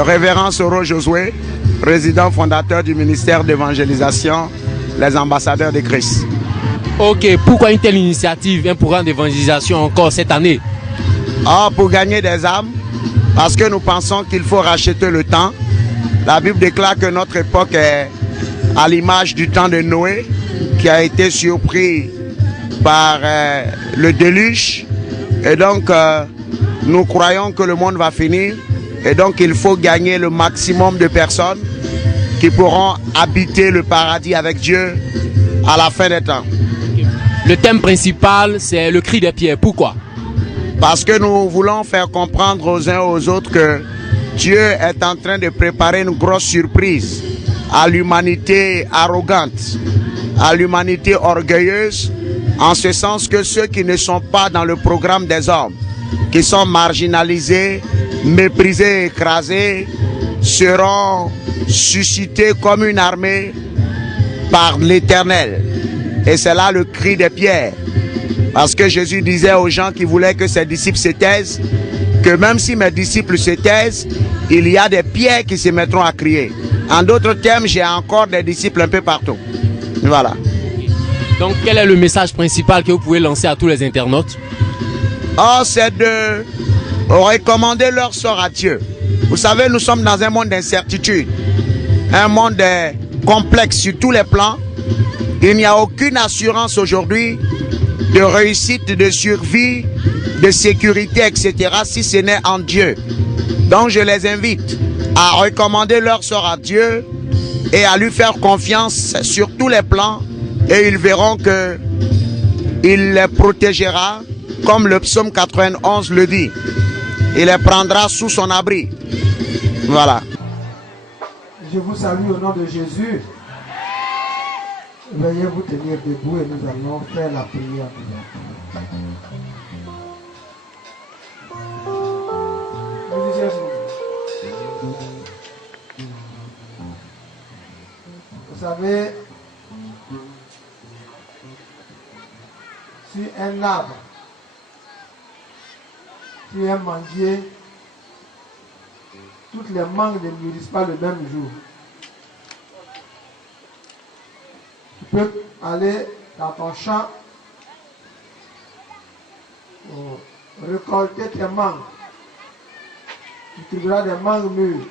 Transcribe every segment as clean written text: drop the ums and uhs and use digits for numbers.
Révérend Soro Josué, président fondateur du ministère d'évangélisation, les ambassadeurs de Christ. Ok, pourquoi une telle initiative, un programme d'évangélisation encore cette année? Pour gagner des âmes, parce que nous pensons qu'il faut racheter le temps. La Bible déclare que notre époque est à l'image du temps de Noé, qui a été surpris par le déluge. Et donc, nous croyons que le monde va finir. Et donc, il faut gagner le maximum de personnes qui pourront habiter le paradis avec Dieu à la fin des temps. Le thème principal, c'est le cri des pierres. Pourquoi? Parce que nous voulons faire comprendre aux uns aux autres que Dieu est en train de préparer une grosse surprise à l'humanité arrogante, à l'humanité orgueilleuse, en ce sens que ceux qui ne sont pas dans le programme des hommes, qui sont marginalisés, méprisés, écrasés, seront suscités comme une armée par l'Éternel. Et c'est là le cri des pierres. Parce que Jésus disait aux gens qui voulaient que ses disciples se taisent, que même si mes disciples se taisent, il y a des pierres qui se mettront à crier. En d'autres termes, j'ai encore des disciples un peu partout. Voilà. Donc, quel est le message principal que vous pouvez lancer à tous les internautes? C'est de recommander leur sort à Dieu. Vous savez, nous sommes dans un monde d'incertitude, un monde complexe sur tous les plans. Il n'y a aucune assurance aujourd'hui de réussite, de survie, de sécurité, etc., si ce n'est en Dieu. Donc je les invite à recommander leur sort à Dieu et à lui faire confiance sur tous les plans, et ils verront que il les protégera, comme le psaume 91 le dit. Il les prendra sous son abri. Voilà. Je vous salue au nom de Jésus. Veuillez vous tenir debout et nous allons faire la prière. Vous savez, si un arbre, si un manguier, toutes les mangues ne mûrissent pas le même jour. Tu peux aller dans ton champ, récolter tes mangues. Tu trouveras des mangues mûres.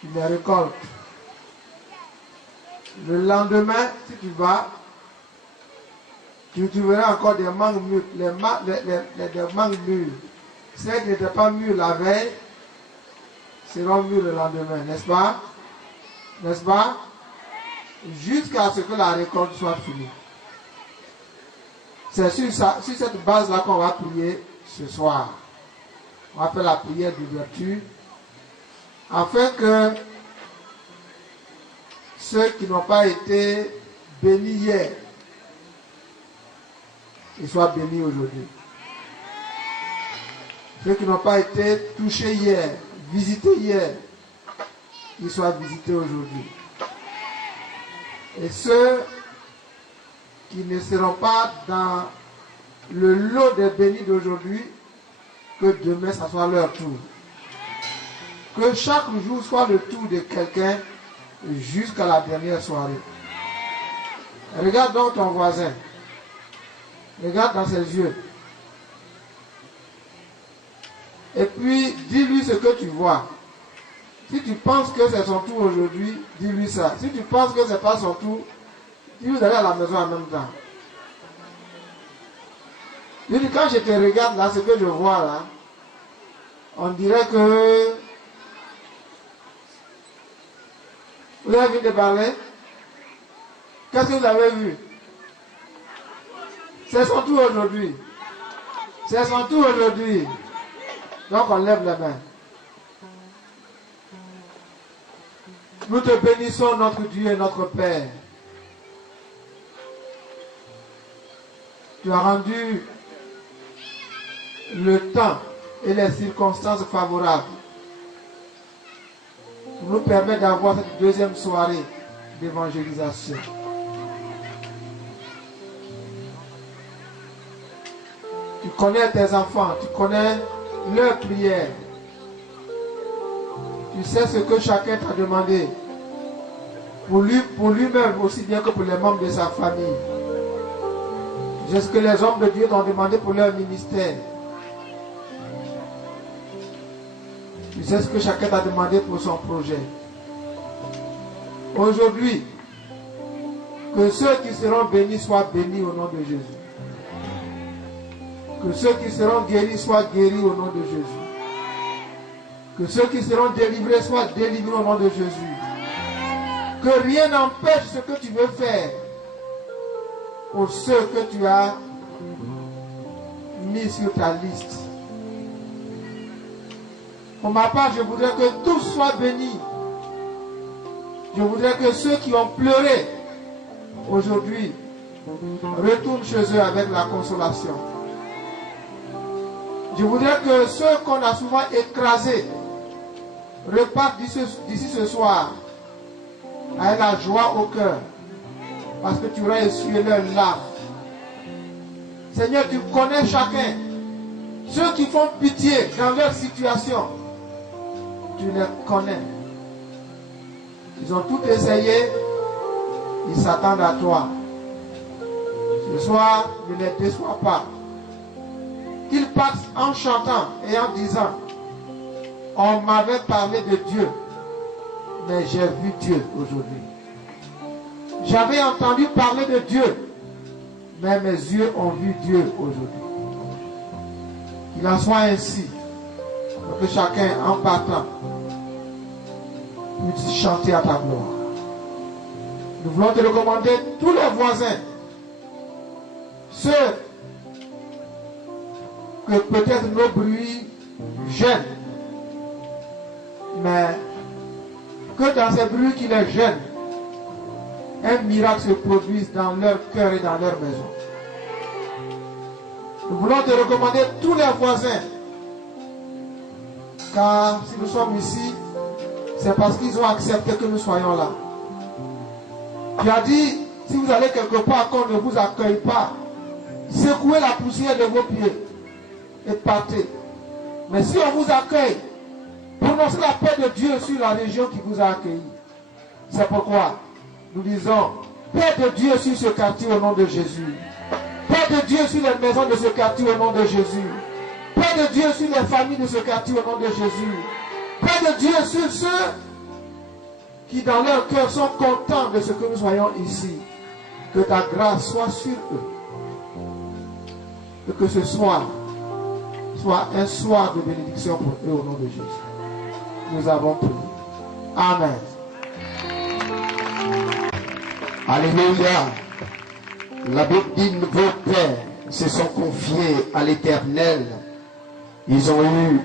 Tu les récoltes. Le lendemain, si tu vas, tu trouveras encore des mangues mûres. Des mangues mûres. Celles qui n'étaient pas mûres la veille seront mûres le lendemain, n'est-ce pas? N'est-ce pas? Jusqu'à ce que la récolte soit finie. C'est sur cette base-là qu'on va prier ce soir. On va faire la prière d'ouverture afin que ceux qui n'ont pas été bénis hier, ils soient bénis aujourd'hui. Ceux qui n'ont pas été touchés hier, visités hier, ils soient visités aujourd'hui. Et ceux qui ne seront pas dans le lot des bénis d'aujourd'hui, que demain, ça soit leur tour. Que chaque jour soit le tour de quelqu'un jusqu'à la dernière soirée. Regarde donc ton voisin. Regarde dans ses yeux. Et puis, dis-lui ce que tu vois. Si tu penses que c'est son tour aujourd'hui, dis-lui ça. Si tu penses que ce n'est pas son tour, dis-lui d'aller à la maison en même temps. Dis-lui, quand je te regarde là, ce que je vois là, on dirait que... Vous avez vu de parler? Qu'est-ce que vous avez vu? C'est son tour aujourd'hui. C'est son tour aujourd'hui. Donc on lève les mains. Nous te bénissons, notre Dieu et notre Père. Tu as rendu le temps et les circonstances favorables pour nous permettre d'avoir cette deuxième soirée d'évangélisation. Tu connais tes enfants, tu connais leurs prières. Tu sais ce que chacun t'a demandé. Pour lui-même aussi bien que pour les membres de sa famille. Tu sais ce que les hommes de Dieu t'ont demandé pour leur ministère. Tu sais ce que chacun t'a demandé pour son projet. Aujourd'hui, que ceux qui seront bénis soient bénis au nom de Jésus. Que ceux qui seront guéris soient guéris au nom de Jésus. Que ceux qui seront délivrés soient délivrés au nom de Jésus. Que rien n'empêche ce que tu veux faire pour ceux que tu as mis sur ta liste. Pour ma part, je voudrais que tous soient bénis. Je voudrais que ceux qui ont pleuré aujourd'hui retournent chez eux avec la consolation. Je voudrais que ceux qu'on a souvent écrasés repartent d'ici ce soir avec la joie au cœur, parce que tu auras essuyé leurs larmes. Seigneur, tu connais chacun. Ceux qui font pitié dans leur situation, tu les connais. Ils ont tout essayé, ils s'attendent à toi. Ce soir, ne les déçois pas. Qu'ils partent en chantant et en disant, on m'avait parlé de Dieu, mais j'ai vu Dieu aujourd'hui. J'avais entendu parler de Dieu, mais mes yeux ont vu Dieu aujourd'hui. Qu'il en soit ainsi, pour que chacun en partant puisse chanter à ta gloire. Nous voulons te recommander tous les voisins, ceux que peut-être nos bruits gênent, mais que dans ces bruits qui les gênent, un miracle se produise dans leur cœur et dans leur maison. Nous voulons te recommander tous les voisins, car si nous sommes ici, c'est parce qu'ils ont accepté que nous soyons là. Tu as dit, si vous allez quelque part qu'on ne vous accueille pas, secouez la poussière de vos pieds et partez. Mais si on vous accueille, prononcez la paix de Dieu sur la région qui vous a accueilli. C'est pourquoi nous disons, paix de Dieu sur ce quartier au nom de Jésus. Paix de Dieu sur les maisons de ce quartier au nom de Jésus. Paix de Dieu sur les familles de ce quartier au nom de Jésus. Paix de Dieu sur ceux qui dans leur cœur sont contents de ce que nous soyons ici. Que ta grâce soit sur eux. Et que ce soir soit un soir de bénédiction pour eux au nom de Jésus. Nous avons prié. Amen. Alléluia. La Bible dit, vos pères se sont confiés à l'Éternel. Ils ont eu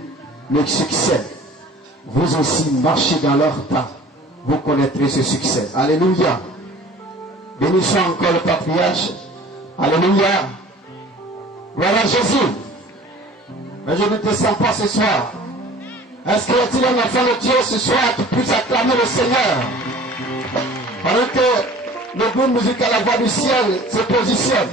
le succès. Vous aussi marchez dans leur temps. Vous connaîtrez ce succès. Alléluia. Bénissons encore le patriarche. Alléluia. Voilà Jésus. Mais je ne te sens pas ce soir. Est-ce qu'il y a un enfant de Dieu ce soir qui puisse acclamer le Seigneur? Pendant que le groupe musical La Voix du Ciel se positionne.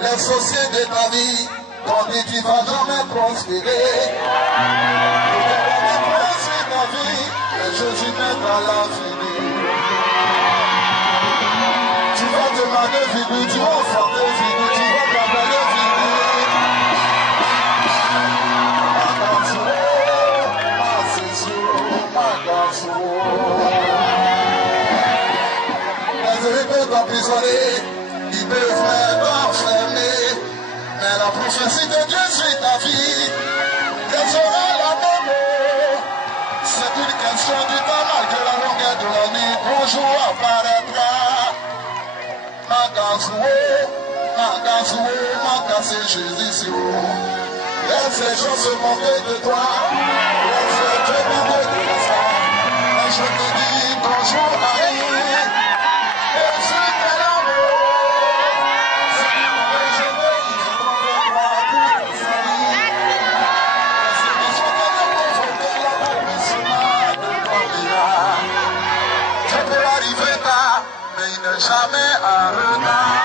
Les sociétés de ta vie, ton dit tu vas jamais prospérer. Ta vie, et Jésus m'aide à l'infini. Tu vas demander Vidu, tu vas offrir Vidu, tu vas t'appeler Vidu. Ma session, ma garçon. Les œufs peuvent emprisonner, ils peuvent t'enfermer, mais la prophétie de Dieu suit ta vie. Elle sera la même. C'est une question du temps, malgré la longueur de la nuit, bonjour apparaîtra. Magazoué, magassé Jésus. Laisse les gens se moquer de toi. Laisse Dieu moquer de toi. Et je te dis bonjour arrive. Et je t'ai l'amour. C'est pour je vais y retrouver toi pour ta vie. C'est que je vais te confronter la publicité de ton village. Je peux arriver tard, mais il n'est jamais en retard.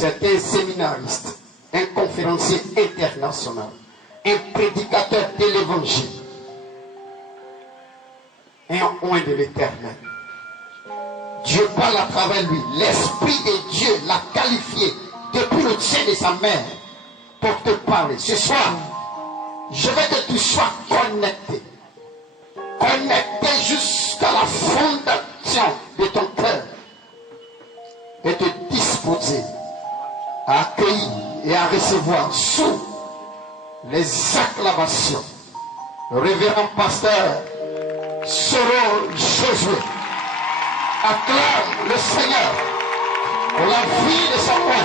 C'est un séminariste, un conférencier international, un prédicateur de l'évangile, un oint de l'Éternel. Dieu parle à travers lui. L'Esprit de Dieu l'a qualifié depuis le sein de sa mère pour te parler. Ce soir, je veux que tu sois connecté. Connecté jusqu'à la fondation de ton cœur. Et te disposer à accueillir et à recevoir sous les acclamations. Révérend pasteur Soro Josué acclame le Seigneur pour la vie de son roi.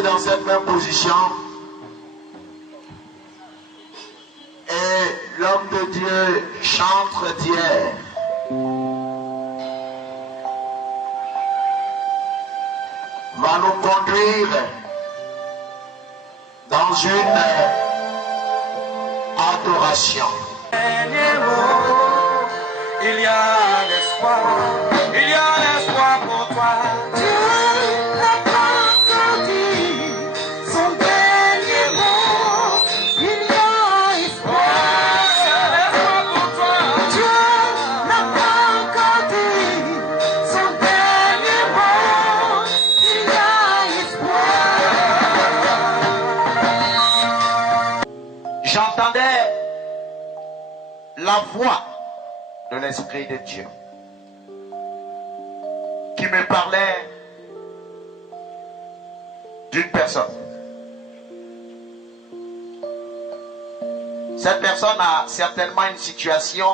Dans cette même position, et l'homme de Dieu chante d'hier. Va nous conduire dans une adoration. Il y a l'espoir, il y a l'espoir pour toi. J'entendais la voix de l'Esprit de Dieu qui me parlait d'une personne. Cette personne a certainement une situation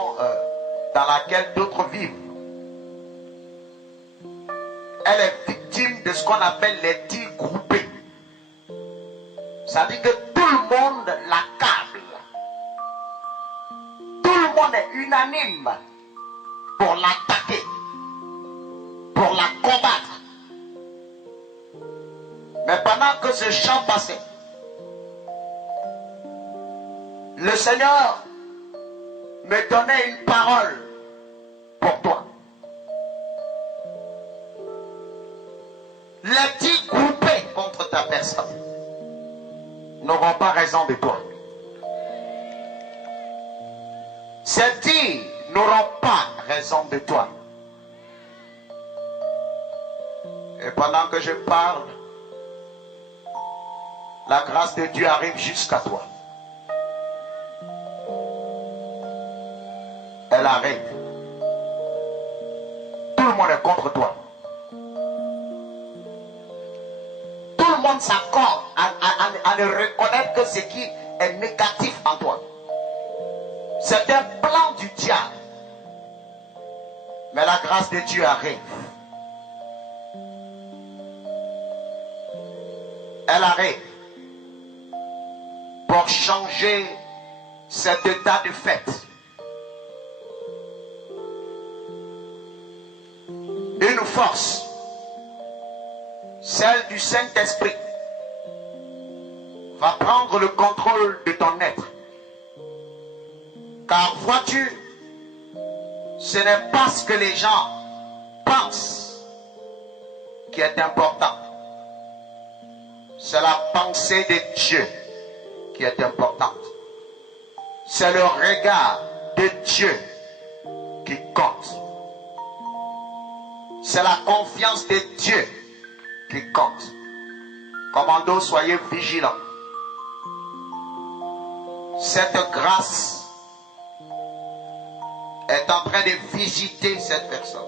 dans laquelle d'autres vivent. Elle est victime de ce qu'on appelle les dits groupés. Ça veut dire que tout le monde l'accable. Tout le monde est unanime pour l'attaquer, pour la combattre. Mais pendant que ce chant passait, le Seigneur me donnait une parole pour toi. Les dits groupés contre ta personne n'auront pas raison de toi. Ces dits n'auront pas raison de toi. Et pendant que je parle, la grâce de Dieu arrive jusqu'à toi. Elle arrive. Tout le monde est contre toi. Tout le monde s'accorde à ne reconnaître que ce qui est négatif en toi. C'est un plan du diable. Mais la grâce de Dieu arrive. Elle arrive pour changer cet état de fait. Une force, celle du Saint-Esprit, va prendre le contrôle de ton être. Car vois-tu, ce n'est pas ce que les gens pensent qui est important. C'est la pensée de Dieu qui est importante. C'est le regard de Dieu qui compte. C'est la confiance de Dieu qui compte. Commando, soyez vigilants. Cette grâce est en train de visiter cette personne.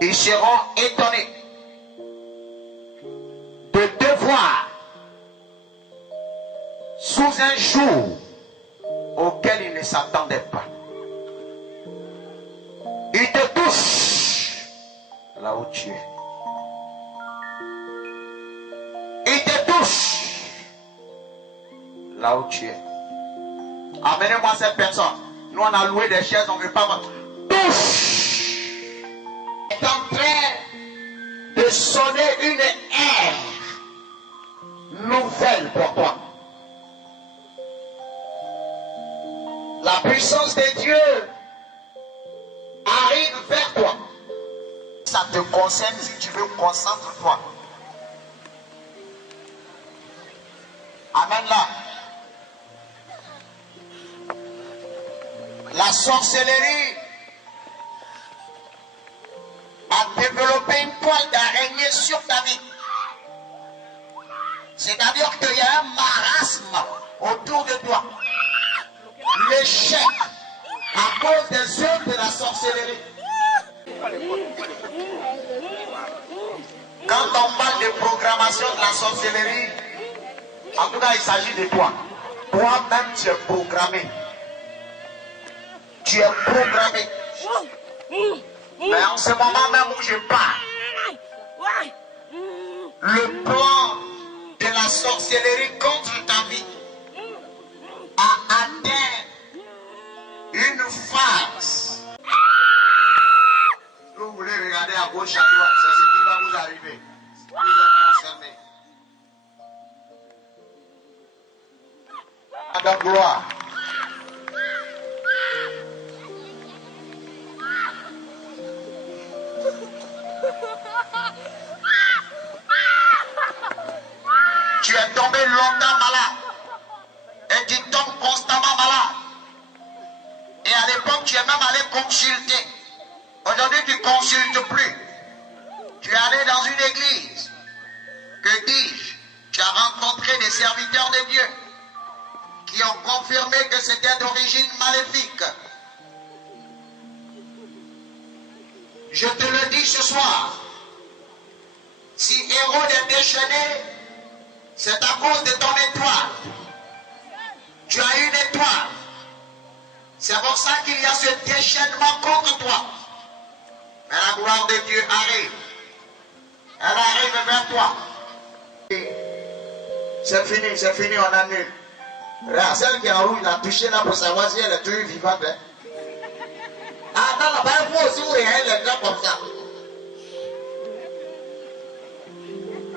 Ils seront étonnés de devoir, sous un jour auquel ils ne s'attendaient pas, ils te touchent là où tu es. Ils te touchent là où tu es. Amenez-moi cette personne. Nous on a loué des chaises, on ne veut pas voir. Touche! Est en train de sonner une ère nouvelle pour toi. La puissance de Dieu arrive vers toi. Ça te concerne, si tu veux, concentre-toi. Amen là. La sorcellerie a développé une toile d'araignée sur ta vie. C'est-à-dire qu'il y a un marasme autour de toi. L'échec à cause des œuvres de la sorcellerie. Quand on parle de programmation de la sorcellerie, en tout cas il s'agit de toi. Toi-même tu es programmé. Tu es programmé. Mais en ce moment même où je parle, le plan de la sorcellerie contre ta vie a atteint une phase. Vous voulez regarder à gauche, à droite, c'est ce qui va vous arriver. Vous êtes concerné. Madame Gloire. Tu es tombé longtemps malade et tu tombes constamment malade. Et à l'époque, tu es même allé consulter. Aujourd'hui, tu ne consultes plus. Tu es allé dans une église. Que dis-je? Tu as rencontré des serviteurs de Dieu qui ont confirmé que c'était d'origine maléfique. Je te le dis ce soir. Si Hérode est déchaîné, c'est à cause de ton étoile. Tu as une étoile. C'est pour ça qu'il y a ce déchaînement contre toi. Mais la gloire de Dieu arrive. Elle arrive vers toi. C'est fini, on annule. Là, celle qui est en rouge, il a touché là pour savoir si elle est toujours vivante. Hein? Ah non, non, ben vous aussi, vous regardez les gens comme ça.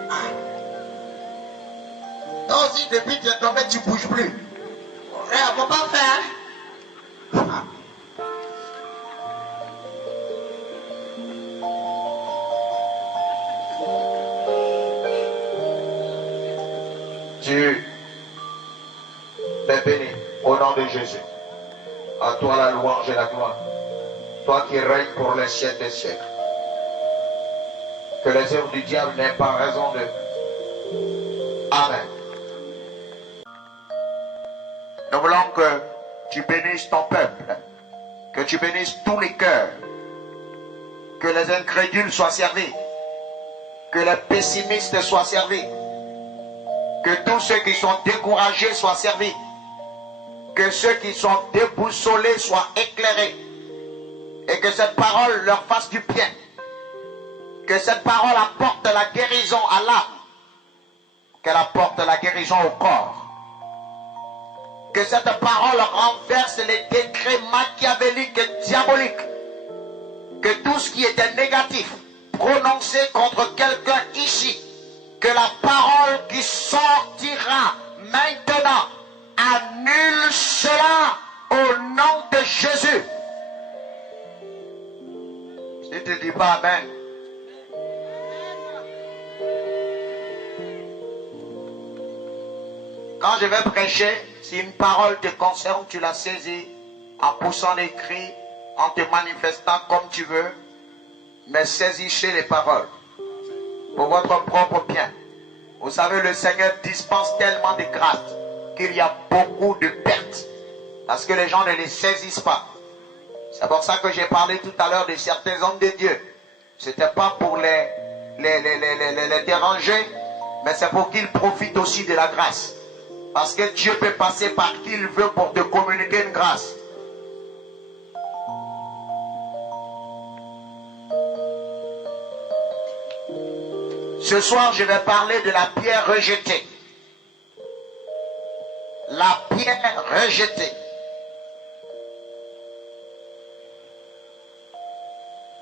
Ah. Toi aussi, depuis que tu es tombé, tu ne bouges plus. On ne peut pas faire. Ah. Dieu t'es béni au nom de Jésus. À toi la louange et la gloire. Toi qui règnes pour les siècles des siècles. Que les œuvres du diable n'aient pas raison de. Amen. Nous voulons que tu bénisses ton peuple. Que tu bénisses tous les cœurs. Que les incrédules soient servis. Que les pessimistes soient servis. Que tous ceux qui sont découragés soient servis. Que ceux qui sont déboussolés soient éclairés. Et que cette parole leur fasse du bien. Que cette parole apporte la guérison à l'âme. Qu'elle apporte la guérison au corps. Que cette parole renverse les décrets machiavéliques et diaboliques. Que tout ce qui était négatif, prononcé contre quelqu'un ici, que la parole qui sortira maintenant annule cela au nom de Jésus. Si tu ne dis pas Amen. Quand je vais prêcher, si une parole te concerne, tu la saisis en poussant des cris, en te manifestant comme tu veux, mais saisissez les paroles pour votre propre bien. Vous savez, le Seigneur dispense tellement de grâce qu'il y a beaucoup de pertes parce que les gens ne les saisissent pas. C'est pour ça que j'ai parlé tout à l'heure de certains hommes de Dieu. Ce n'était pas pour les déranger, mais c'est pour qu'ils profitent aussi de la grâce. Parce que Dieu peut passer par qui il veut pour te communiquer une grâce. Ce soir, je vais parler de la pierre rejetée. La pierre rejetée.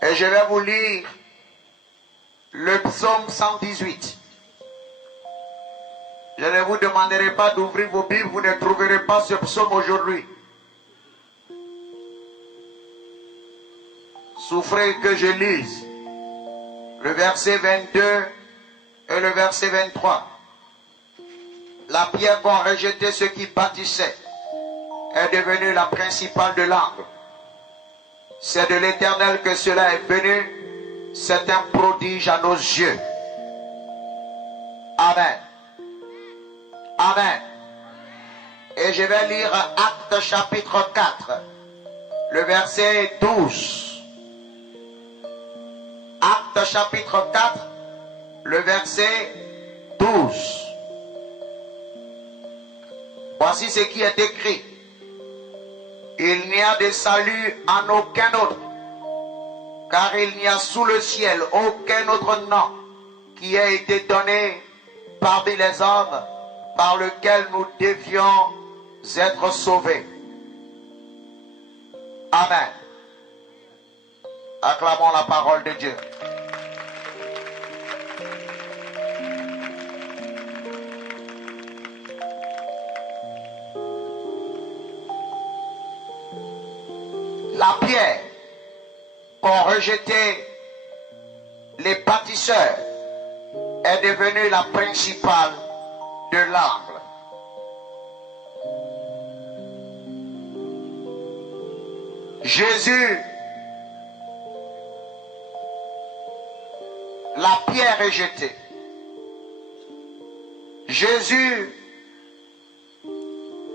Et je vais vous lire le psaume 118. Je ne vous demanderai pas d'ouvrir vos Bibles, vous ne trouverez pas ce psaume aujourd'hui. Souffrez que je lise le verset 22 et le verset 23. La pierre qu'ont rejeté ceux qui bâtissaient est devenue la principale de l'angle. C'est de l'Éternel que cela est venu. C'est un prodige à nos yeux. Amen. Amen. Et je vais lire Actes chapitre 4, le verset 12. Actes chapitre 4, le verset 12. Voici ce qui est écrit. Il n'y a de salut en aucun autre, car il n'y a sous le ciel aucun autre nom qui ait été donné parmi les hommes par lequel nous devions être sauvés. Amen. Acclamons la parole de Dieu. La pierre qu'ont rejeté les bâtisseurs est devenue la principale de l'angle. Jésus, la pierre rejetée. Jésus,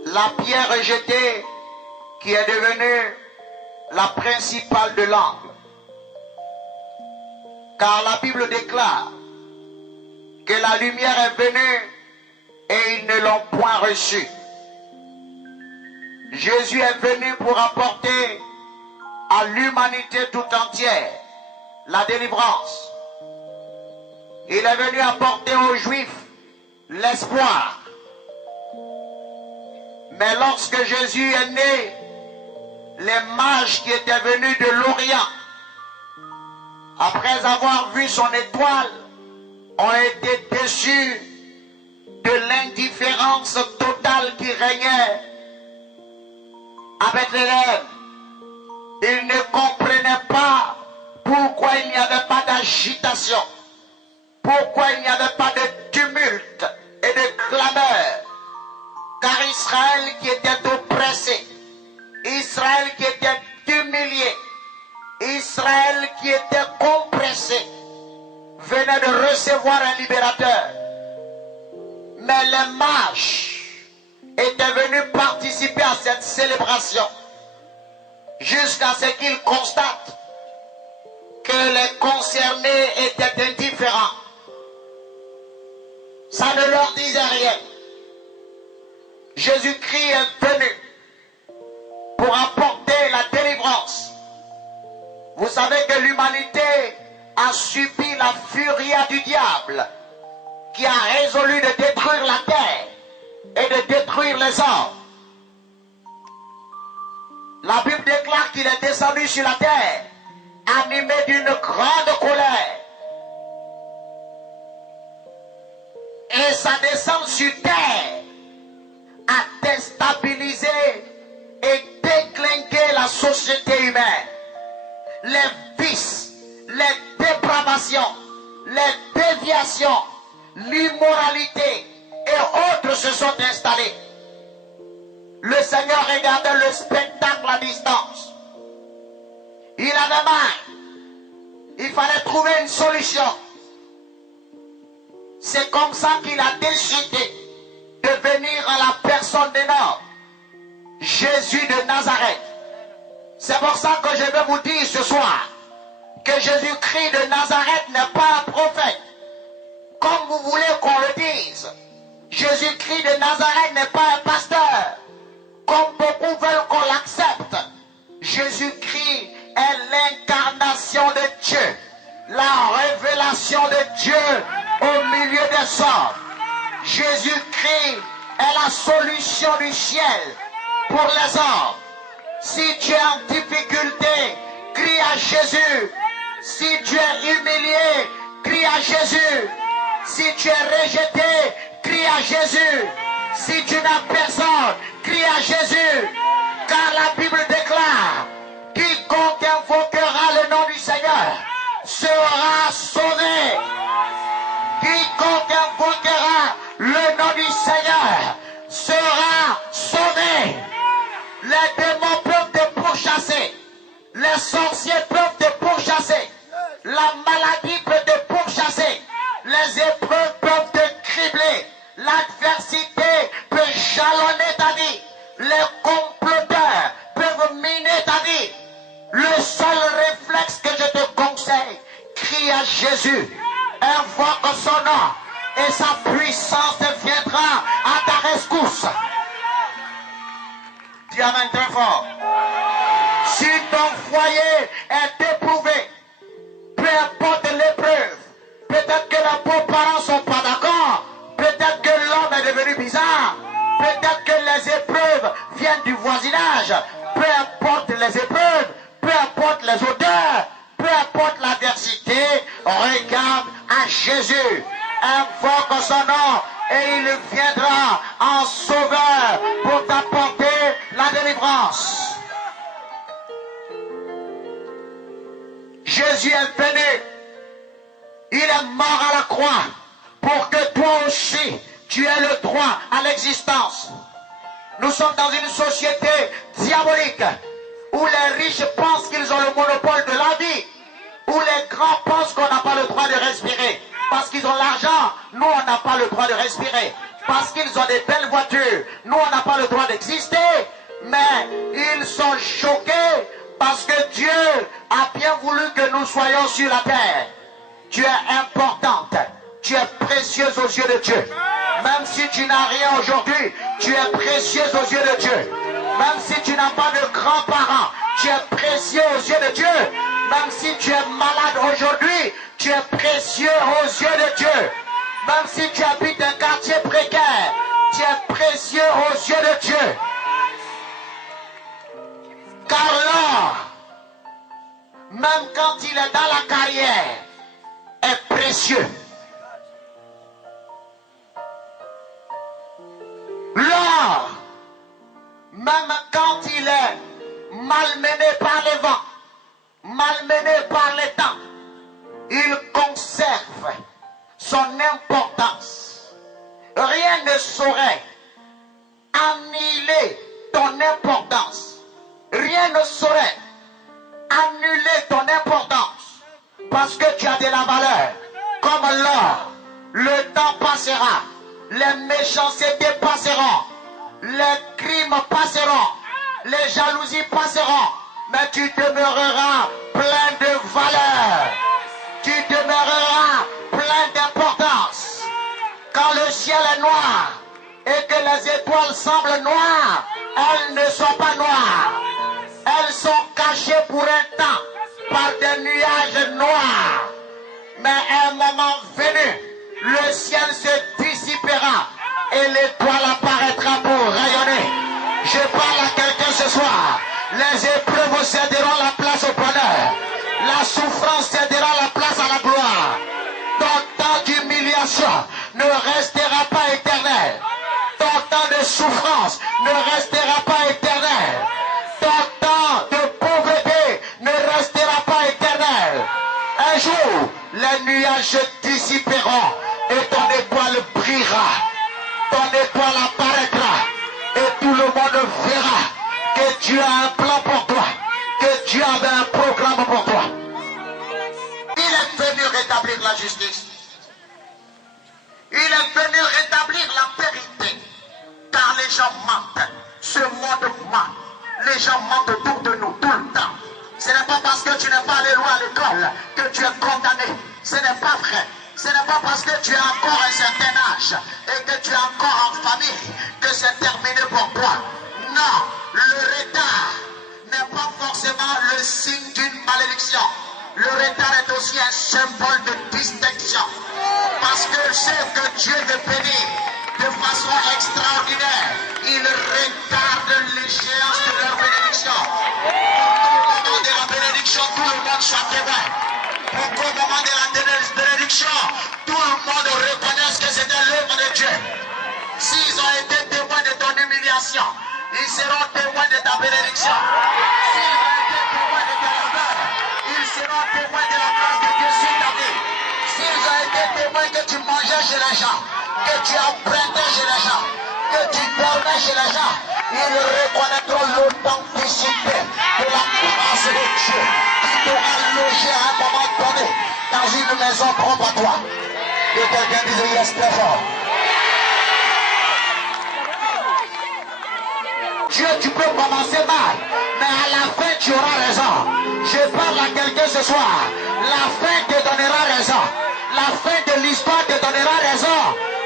la pierre rejetée qui est devenue la principale de l'angle. Car la Bible déclare que la lumière est venue et ils ne l'ont point reçue. Jésus est venu pour apporter à l'humanité tout entière la délivrance. Il est venu apporter aux Juifs l'espoir. Mais lorsque Jésus est né, les mages qui étaient venus de l'Orient, après avoir vu son étoile, ont été déçus de l'indifférence totale qui régnait à Bethléem. Ils ne comprenaient pas pourquoi il n'y avait pas d'agitation, pourquoi il n'y avait pas de tumulte et de clameur, car Israël qui était oppressé, Israël qui était humilié, Israël qui était compressé, venait de recevoir un libérateur. Mais les mages étaient venus participer à cette célébration jusqu'à ce qu'ils constatent que les concernés étaient indifférents. Ça ne leur disait rien. Jésus-Christ est venu pour apporter la délivrance. Vous savez que l'humanité a subi la furie du diable qui a résolu de détruire la terre et de détruire les hommes. La Bible déclare qu'il est descendu sur la terre animé d'une grande colère. Et sa descente sur terre a déstabilisé et déclinqué la société humaine. Les vices, les dépravations, les déviations, l'immoralité et autres se sont installés. Le Seigneur regardait le spectacle à distance. Il avait mal. Il fallait trouver une solution. C'est comme ça qu'il a décidé de venir à la personne de notre Jésus de Nazareth. C'est pour ça que je vais vous dire ce soir que Jésus-Christ de Nazareth n'est pas un prophète. Comme vous voulez qu'on le dise. Jésus-Christ de Nazareth n'est pas un pasteur. Comme beaucoup veulent qu'on l'accepte. Jésus-Christ est l'incarnation de Dieu. La révélation de Dieu au milieu des hommes. Jésus-Christ est la solution du ciel pour les hommes. Si tu es en difficulté, crie à Jésus. Si tu es humilié, crie à Jésus. Si tu es rejeté, crie à Jésus. Si tu n'as personne, crie à Jésus. Car la Bible déclare, quiconque invoquera le nom du Seigneur sera sauvé. Quiconque invoquera le nom du Seigneur sera sauvé. Les démons peuvent te pourchasser. Les sorciers peuvent te pourchasser. La maladie peut te pourchasser. Les épreuves peuvent te cribler. L'adversité peut jalonner ta vie. Les comploteurs peuvent miner ta vie. Le seul réflexe que je te conseille, crie à Jésus, invoque son nom et sa puissance viendra à ta rescousse. Dis amen très fort. Si ton foyer est éprouvé, peu importe l'épreuve, peut-être que les beaux-parents ne sont pas d'accord, peut-être que l'homme est devenu bizarre, peut-être que les épreuves viennent du voisinage, peu importe les épreuves, peu importe les odeurs, peu importe l'adversité, regarde à Jésus, invoque son nom et il viendra en sauveur pour t'apporter la délivrance. Jésus est venu, il est mort à la croix pour que toi aussi tu aies le droit à l'existence. Nous sommes dans une société diabolique où les riches pensent qu'ils ont le monopole de la vie, où les grands pensent qu'on n'a pas le droit de respirer. Parce qu'ils ont l'argent, nous on n'a pas le droit de respirer. Parce qu'ils ont des belles voitures, nous on n'a pas le droit d'exister. Mais ils sont choqués parce que Dieu a bien voulu que nous soyons sur la terre. Tu es importante, tu es précieuse aux yeux de Dieu. Même si tu n'as rien aujourd'hui, tu es précieuse aux yeux de Dieu. Même si tu n'as pas de grands-parents, tu es précieux aux yeux de Dieu. Même si tu es malade aujourd'hui, tu es précieux aux yeux de Dieu. Même si tu habites un quartier précaire, tu es précieux aux yeux de Dieu. Car l'or, même quand il est dans la carrière, est précieux. L'or, même quand il est malmené par les vents, malmené par les temps, il conserve son importance. Rien ne saurait annihiler ton importance. Rien ne saurait annuler ton importance parce que tu as de la valeur. Comme l'or, le temps passera, les méchancetés passeront, les crimes passeront, les jalousies passeront, mais tu demeureras plein de valeur. Tu demeureras plein d'importance. Quand le ciel est noir et que les étoiles semblent noires, elles ne sont pas noires. Elles sont cachées pour un temps par des nuages noirs. Mais à un moment venu, le ciel se dissipera et l'étoile apparaîtra pour rayonner. Je parle à quelqu'un ce soir. Les épreuves céderont la place au bonheur. La souffrance cédera la place à la gloire. Ton temps d'humiliation ne restera pas éternel. Ton temps de souffrance ne restera pas éternel. Ton temps de pauvreté ne restera pas éternel. Un jour, les nuages se dissiperont et ton étoile brillera. Ton ton étoile apparaîtra et tout le monde verra que Dieu a un plan pour toi, que Dieu avait un programme pour toi. Il est venu rétablir la justice. Il est venu rétablir la vérité. Car les gens mentent. Ce monde ment. Les gens mentent autour de nous tout le temps. Ce n'est pas parce que tu n'es pas allé loin à l'école que tu es condamné. Ce n'est pas vrai. Ce n'est pas parce que tu as encore un certain âge et que tu es encore en famille que c'est terminé pour toi. Non, le retard n'est pas forcément le signe d'une malédiction. Le retard est aussi un symbole de distinction. Parce que ceux que Dieu veut bénir de façon extraordinaire, il retarde l'échéance de leur bénédiction. Au moment de la bénédiction, tout le monde soit témoin. Pour qu'au moment de la bénédiction, tout le monde reconnaisse que c'était l'œuvre de Dieu. S'ils ont été témoins de ton humiliation, ils seront témoins de ta bénédiction. S'ils ont été témoins de ta labeur, ils seront témoins de la grâce de Dieu sur ta vie. S'ils ont été témoins que tu mangeais chez les gens, que tu empruntais chez les gens, que tu dormais chez les gens, ils reconnaîtront l'authenticité de la grâce de Dieu qui t'aura logé à un moment donné dans une maison propre à toi. Que quelqu'un dise yes très fort. Dieu, tu peux commencer mal, mais à la fin tu auras raison. Je parle à quelqu'un ce soir. La fin te donnera raison. La fin de l'histoire te donnera raison.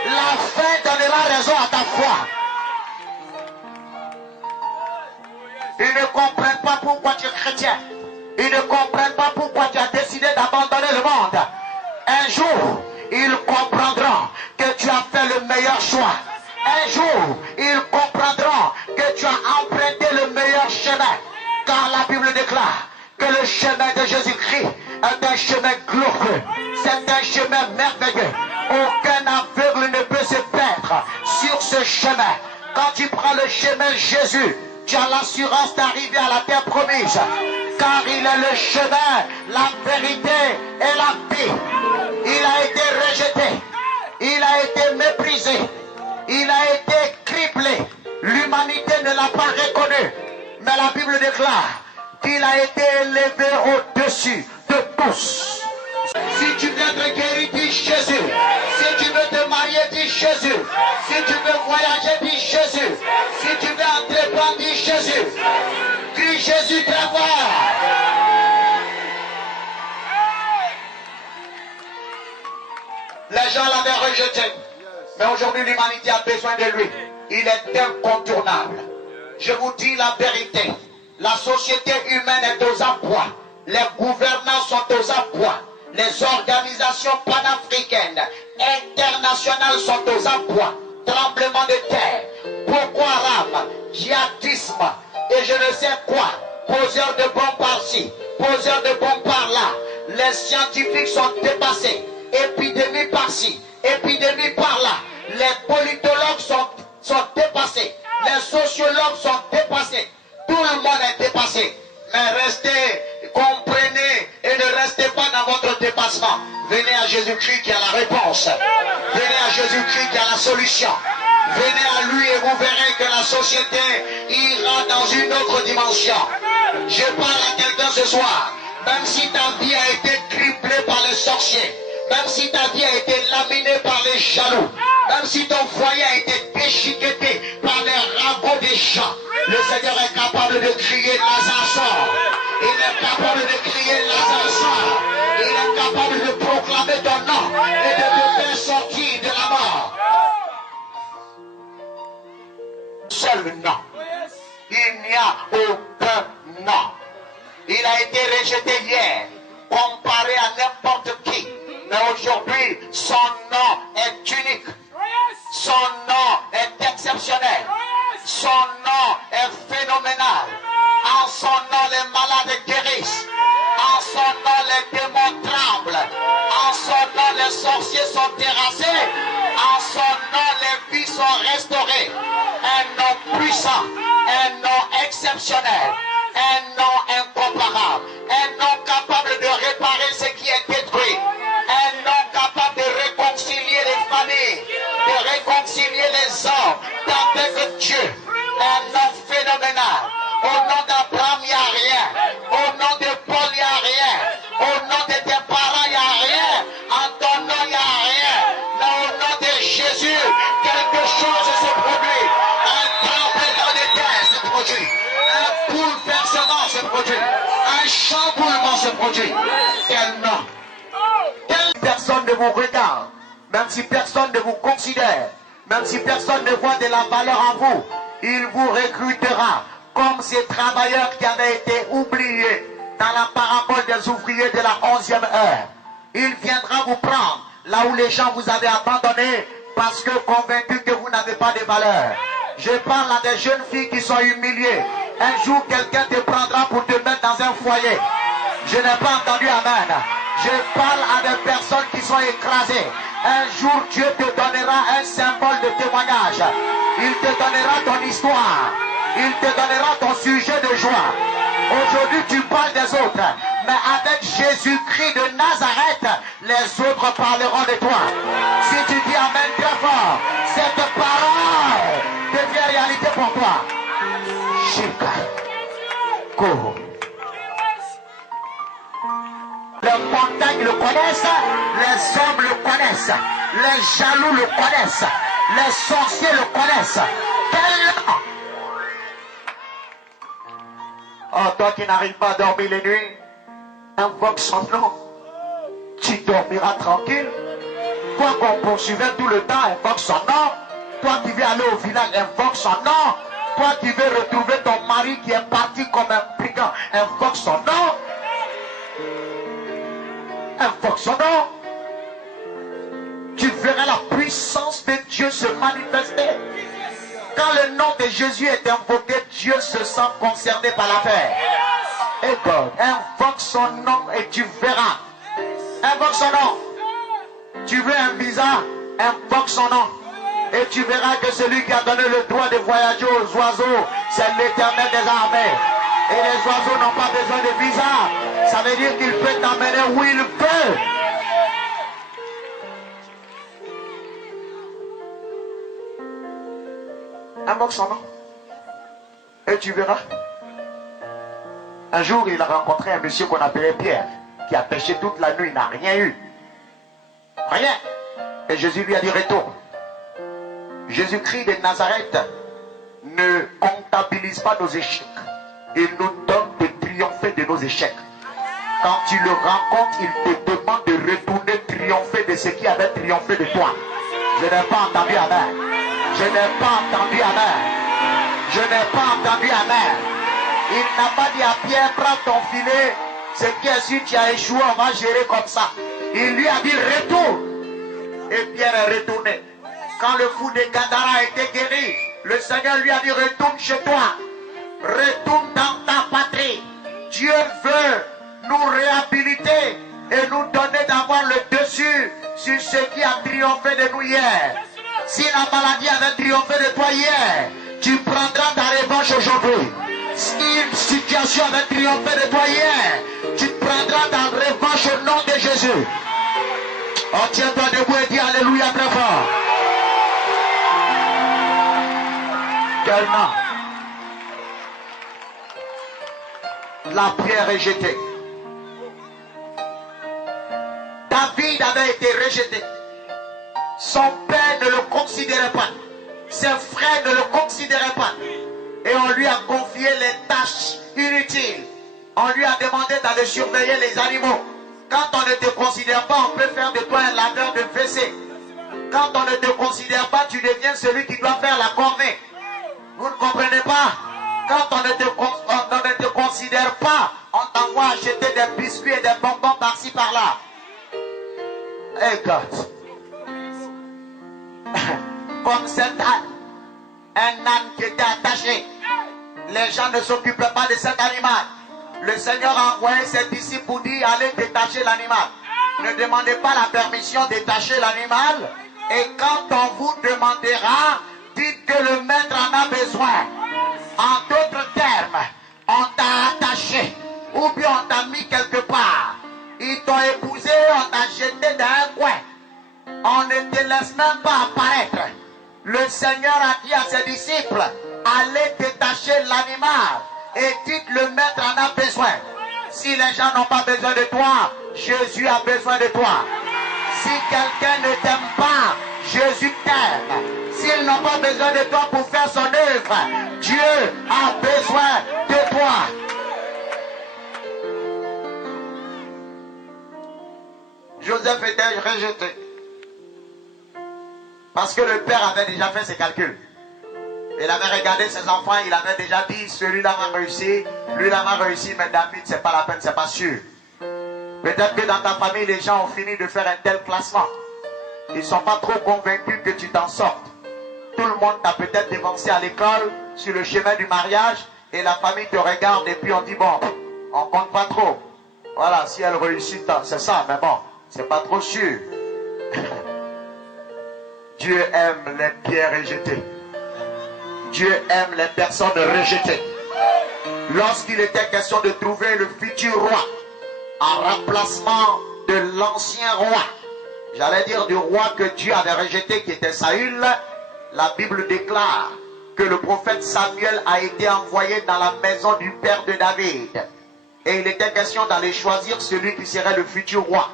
La fin donnera raison à ta foi. Ils ne comprennent pas pourquoi tu es chrétien. Ils ne comprennent pas pourquoi tu as décidé d'abandonner le monde. Un jour, ils comprendront que tu as fait le meilleur choix. Un jour, ils comprendront que tu as emprunté le meilleur chemin. Car la Bible déclare que le chemin de Jésus-Christ est un chemin glorieux. C'est un chemin merveilleux. Aucun aveugle ne peut se perdre sur ce chemin. Quand tu prends le chemin de Jésus, tu as l'assurance d'arriver à la terre promise. Car il est le chemin, la vérité et la vie. Il a été rejeté. Il a été méprisé. Il a été criblé. L'humanité ne l'a pas reconnu. Mais la Bible déclare qu'il a été élevé au-dessus de tous. Si tu veux être guéri, dis Jésus. Si tu veux te marier, dis Jésus. Si tu veux voyager, dis Jésus. Si tu veux entreprendre, dis Jésus. Crie Jésus très fort. Les gens l'avaient rejeté. Mais aujourd'hui, l'humanité a besoin de lui. Il est incontournable. Je vous dis la vérité. La société humaine est aux abois. Les gouvernants sont aux abois. Les organisations panafricaines, internationales sont aux abois. Tremblement de terre, Boko Haram, djihadisme et je ne sais quoi. Poseurs de bombes par-ci, poseurs de bombes par-là. Les scientifiques sont dépassés. Épidémie par-ci, épidémie par-là. Les politologues sont dépassés. Les sociologues sont dépassés. Tout le monde est dépassé. Mais restez, comprenez et ne restez pas dans votre dépassement. Venez à Jésus-Christ qui a la réponse. Venez à Jésus-Christ qui a la solution. Venez à lui et vous verrez que la société ira dans une autre dimension. Je parle à quelqu'un ce soir. Même si ta vie a été criblée par les sorciers, même si ta vie a été laminée par les jaloux, même si ton foyer a été déchiqueté par les ragots des gens, le Seigneur est capable de crier Lazare sort. Il est capable de crier Lazare sort. Il est capable de proclamer ton nom et de te faire sortir de la mort. Seul nom. Il n'y a aucun nom. Il a été rejeté hier, comparé à n'importe qui. Mais aujourd'hui, son nom est unique. Son nom est exceptionnel. Son nom est phénoménal. En son nom, les malades guérissent. En son nom, les démons tremblent. En son nom, les sorciers sont terrassés. En son nom, les vies sont restaurées. Un nom puissant, un nom exceptionnel, un nom incomparable, un nom capable de réparer ce qui est détruit, un nom capable de réconcilier les familles, de réconcilier les hommes. chose se produit. Un tremblement de terre se produit. Un bouleversement se produit. Un chamboulement se produit. Quel nom. Quelle personne ne vous regarde, même si personne ne vous considère, même si personne ne voit de la valeur en vous, il vous recrutera comme ces travailleurs qui avaient été oubliés dans la parabole des ouvriers de la 11e heure. Il viendra vous prendre là où les gens vous avaient abandonné parce que convaincus que vous n'avez pas de valeur. Je parle à des jeunes filles qui sont humiliées. Un jour, quelqu'un te prendra pour te mettre dans un foyer. Je n'ai pas entendu amen. Je parle à des personnes qui sont écrasées. Un jour, Dieu te donnera un symbole de témoignage. Il te donnera ton histoire. Il te donnera ton sujet de joie. Aujourd'hui, tu parles des autres. Mais avec Jésus-Christ de Nazareth, les autres parleront de toi. Si tu dis amen très fort, cette parole devient réalité pour toi. Chicago. Les montagnes le connaissent, les hommes le connaissent, les jaloux le connaissent, les sorciers le connaissent. Oh, toi qui n'arrives pas à dormir les nuits, invoque son nom. Tu dormiras tranquille. Toi qu'on poursuivait tout le temps, invoque son nom. Toi qui veux aller au village, invoque son nom. Toi qui veux retrouver ton mari qui est parti comme un brigand, invoque son nom. Invoque son nom. Tu verras la puissance de Dieu se manifester. Quand le nom de Jésus est invoqué, Dieu se sent concerné par l'affaire. Et God, invoque son nom et tu verras. Invoque son nom. Tu veux un visa, invoque son nom. Et tu verras que celui qui a donné le droit de voyager aux oiseaux, c'est l'Éternel des armées. Et les oiseaux n'ont pas besoin de visa. Ça veut dire qu'il peut t'emmener où il veut. Invoque son nom. Et tu verras. Un jour, il a rencontré un monsieur qu'on appelait Pierre, qui a pêché toute la nuit, il n'a rien eu. Rien. Et Jésus lui a dit, retourne. Jésus-Christ de Nazareth ne comptabilise pas nos échecs. Il nous donne de triompher de nos échecs. Quand tu le rencontres, il te demande de retourner triompher de ce qui avait triomphé de toi. Je n'ai pas entendu amen. Je n'ai pas entendu amen. Je n'ai pas entendu amen. Il n'a pas dit à Pierre, prends ton filet. Ce qui est sûr, tu as échoué, on va gérer comme ça. Il lui a dit, retourne. Et Pierre est retourné. Quand le fou de Gadara a été guéri, le Seigneur lui a dit, retourne chez toi. Retourne dans ta patrie. Dieu veut nous réhabiliter et nous donner d'avoir le dessus sur ce qui a triomphé de nous hier. Si la maladie avait triomphé de toi hier, tu prendras ta revanche aujourd'hui. Si une situation avait triomphé de toi hier, tu prendras ta revanche au nom de Jésus. Oh, tiens-toi debout et dis alléluia très fort. Quel nom. La pierre est jetée. David avait été rejeté. Son père ne le considérait pas. Ses frères ne le considéraient pas. Et on lui a confié les tâches inutiles. On lui a demandé d'aller surveiller les animaux. Quand on ne te considère pas, on peut faire de toi un laveur de WC. Quand on ne te considère pas, tu deviens celui qui doit faire la corvée. Vous ne comprenez pas? Quand on ne te considère pas, on t'envoie acheter des biscuits et des bonbons par-ci par-là. Hey God. Comme cet âne, un âne qui était attaché. Les gens ne s'occupaient pas de cet animal. Le Seigneur a envoyé ses disciples pour dire allez détacher l'animal. Ne demandez pas la permission de détacher l'animal. Et quand on vous demandera, dites que le maître en a besoin. En d'autres termes, on t'a attaché. Ou bien on t'a mis quelque part. Ils t'ont épousé, on t'a jeté dans un coin. On ne te laisse même pas apparaître. Le Seigneur a dit à ses disciples, allez détacher l'animal et dites le maître en a besoin. Si les gens n'ont pas besoin de toi, Jésus a besoin de toi. Si quelqu'un ne t'aime pas, Jésus t'aime. S'ils n'ont pas besoin de toi pour faire son œuvre, Dieu a besoin de toi. Joseph était rejeté. Parce que le père avait déjà fait ses calculs. Il avait regardé ses enfants, il avait déjà dit, celui-là va réussir, lui-là va réussir, mais David, c'est pas la peine, c'est pas sûr. Peut-être que dans ta famille, les gens ont fini de faire un tel classement. Ils ne sont pas trop convaincus que tu t'en sortes. Tout le monde t'a peut-être dévancé à l'école, sur le chemin du mariage, et la famille te regarde, et puis on dit, bon, on compte pas trop. Voilà, si elle réussit, c'est ça, mais bon, c'est pas trop sûr. Dieu aime les pierres rejetées. Dieu aime les personnes rejetées. Lorsqu'il était question de trouver le futur roi, en remplacement de l'ancien roi, j'allais dire du roi que Dieu avait rejeté, qui était Saül, la Bible déclare que le prophète Samuel a été envoyé dans la maison du père de David. Et il était question d'aller choisir celui qui serait le futur roi.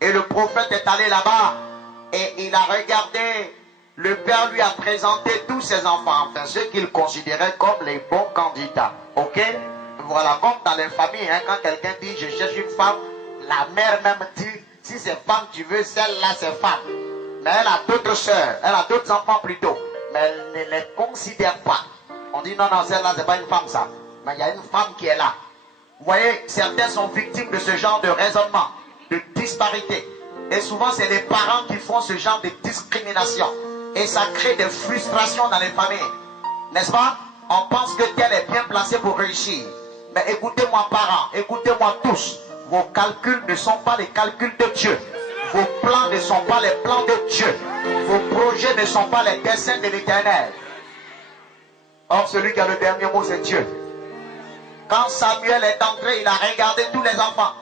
Et le prophète est allé là-bas et il a regardé. Le père lui a présenté tous ses enfants, enfin ceux qu'il considérait comme les bons candidats. Ok? Voilà, comme dans les familles, hein, quand quelqu'un dit je cherche une femme, la mère même dit si c'est femme tu veux, celle-là c'est femme. Mais elle a d'autres soeurs, elle a d'autres enfants plutôt, mais elle ne les considère pas. On dit non, non, celle-là c'est pas une femme ça, mais il y a une femme qui est là. Vous voyez, certains sont victimes de ce genre de raisonnement, de disparité. Et souvent c'est les parents qui font ce genre de discrimination. Et ça crée des frustrations dans les familles. N'est-ce pas? On pense que tel est bien placé pour réussir. Mais écoutez-moi parents, écoutez-moi tous. Vos calculs ne sont pas les calculs de Dieu. Vos plans ne sont pas les plans de Dieu. Vos projets ne sont pas les desseins de l'Éternel. Or, celui qui a le dernier mot, c'est Dieu. Quand Samuel est entré, il a regardé tous les enfants.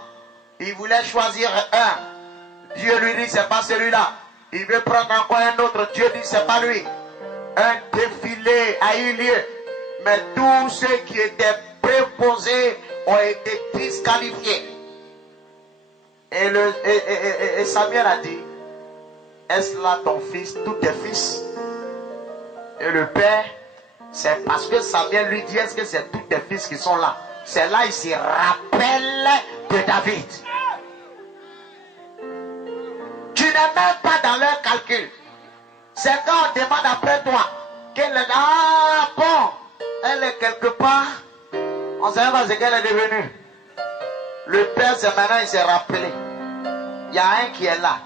Il voulait choisir un. Dieu lui dit, c'est pas celui-là. Il veut prendre encore un autre. Dieu dit, c'est pas lui. Un défilé a eu lieu. Mais tous ceux qui étaient préposés ont été disqualifiés. Et Samuel a dit, est-ce là ton fils, tous tes fils? Et le père, c'est parce que Samuel lui dit, est-ce que c'est tous tes fils qui sont là? C'est là, il se rappelle de David. Tu n'es même pas dans leur calcul. C'est quand on demande après toi qu'elle est... Ah bon, elle est quelque part. On ne sait pas ce qu'elle est devenue. Le père, c'est maintenant, il s'est rappelé. Il y a un qui est là.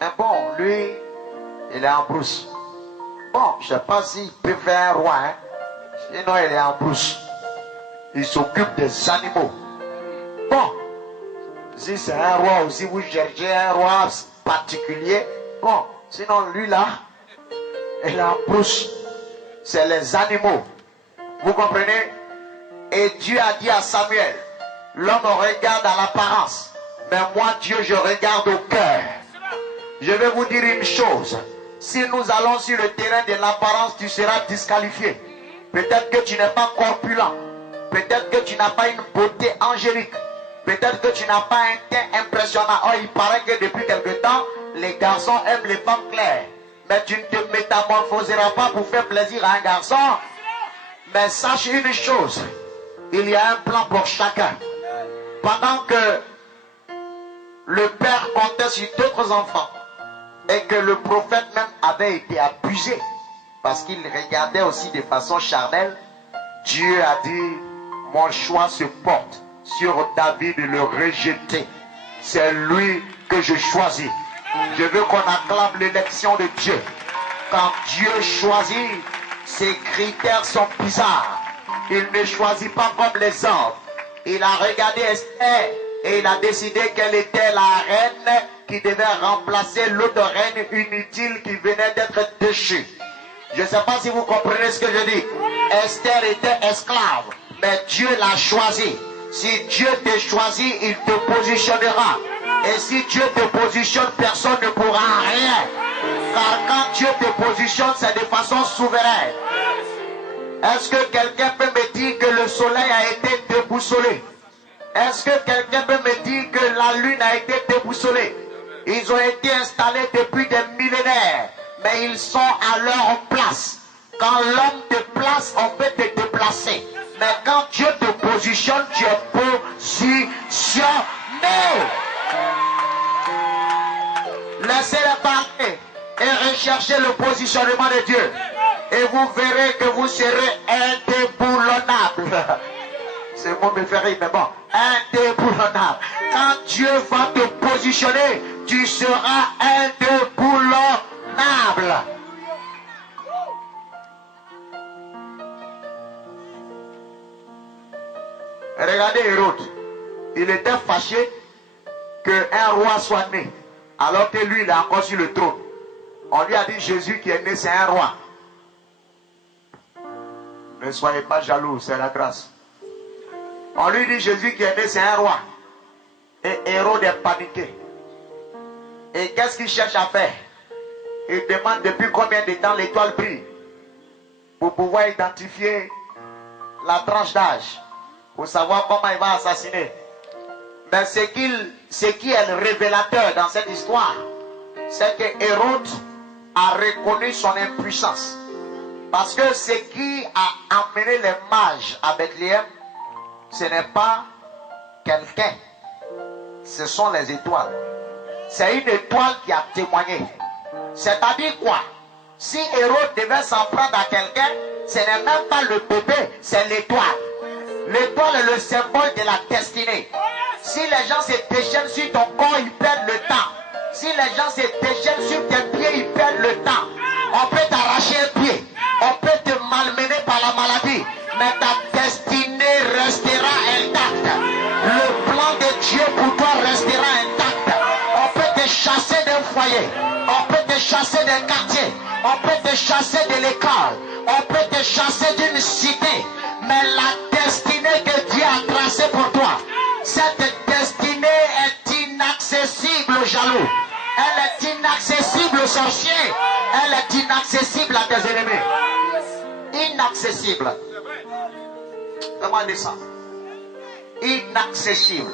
Mais bon, lui, il est en brousse. Bon, je ne sais pas s'il peut faire un roi. Hein. Sinon, il est en brousse. Il s'occupe des animaux. Bon. Si c'est un roi ou si vous cherchez un roi particulier, bon, sinon lui là, il a en brousse, c'est les animaux. Vous comprenez? Et Dieu a dit à Samuel, l'homme regarde à l'apparence, mais moi Dieu je regarde au cœur. Je vais vous dire une chose, si nous allons sur le terrain de l'apparence, tu seras disqualifié. Peut-être que tu n'es pas corpulent, peut-être que tu n'as pas une beauté angélique. Peut-être que tu n'as pas un teint impressionnant. Oh, il paraît que depuis quelque temps, les garçons aiment les femmes claires. Mais tu ne te métamorphoseras pas pour faire plaisir à un garçon. Mais sache une chose, il y a un plan pour chacun. Pendant que le père comptait sur d'autres enfants et que le prophète même avait été abusé parce qu'il regardait aussi de façon charnelle, Dieu a dit, mon choix se porte sur David le rejeté. C'est lui que je choisis. Je veux qu'on acclame l'élection de Dieu. Quand Dieu choisit, ses critères sont bizarres. Il ne choisit pas comme les hommes. Il a regardé Esther et il a décidé qu'elle était la reine qui devait remplacer l'autre reine inutile qui venait d'être déchue. Je ne sais pas si vous comprenez ce que je dis. Esther était esclave, mais Dieu l'a choisie. Si Dieu te choisit, il te positionnera. Et si Dieu te positionne, personne ne pourra rien. Car quand Dieu te positionne, c'est de façon souveraine. Est-ce que quelqu'un peut me dire que le soleil a été déboussolé? Est-ce que quelqu'un peut me dire que la lune a été déboussolée? Ils ont été installés depuis des millénaires. mais ils sont à leur place. Quand l'homme te place, on peut te déplacer. Mais quand Dieu te positionne, tu es positionné. Laissez-les parler et recherchez le positionnement de Dieu. Et vous verrez que vous serez indéboulonnable. Ce mot me fait rire, mais bon. Indéboulonnable. Quand Dieu va te positionner, tu seras indéboulonnable. Regardez Hérode. Il était fâché qu'un roi soit né. Alors que lui, il est encore sur le trône. On lui a dit Jésus qui est né, c'est un roi. Ne soyez pas jaloux, c'est la grâce. On lui dit Jésus qui est né, c'est un roi. Et Hérode est paniqué. Et qu'est-ce qu'il cherche à faire? Il demande depuis combien de temps l'étoile brille pour pouvoir identifier la tranche d'âge, pour savoir comment il va assassiner. Mais ce qui est le révélateur dans cette histoire, c'est que Hérode a reconnu son impuissance. Parce que ce qui a amené les mages à Bethléem, ce n'est pas quelqu'un, ce sont les étoiles. C'est une étoile qui a témoigné. C'est-à-dire quoi? Si Hérode devait s'en prendre à quelqu'un, ce n'est même pas le bébé, c'est l'étoile. L'étoile est le symbole de la destinée. Si les gens se déchaînent sur ton corps, ils perdent le temps. Si les gens se déchaînent sur tes pieds, ils perdent le temps. On peut t'arracher un pied, on peut te malmener par la maladie, mais ta destinée restera intacte. Le plan de Dieu pour toi restera intact. On peut te chasser d'un foyer, on peut te chasser d'un quartier, on peut te chasser de l'école, on peut te chasser d'une cité, mais la destinée que Dieu a tracée pour toi, cette destinée est inaccessible aux jaloux. Elle est inaccessible aux sorciers. Elle est inaccessible à tes ennemis. Inaccessible. Demandez ça. Inaccessible.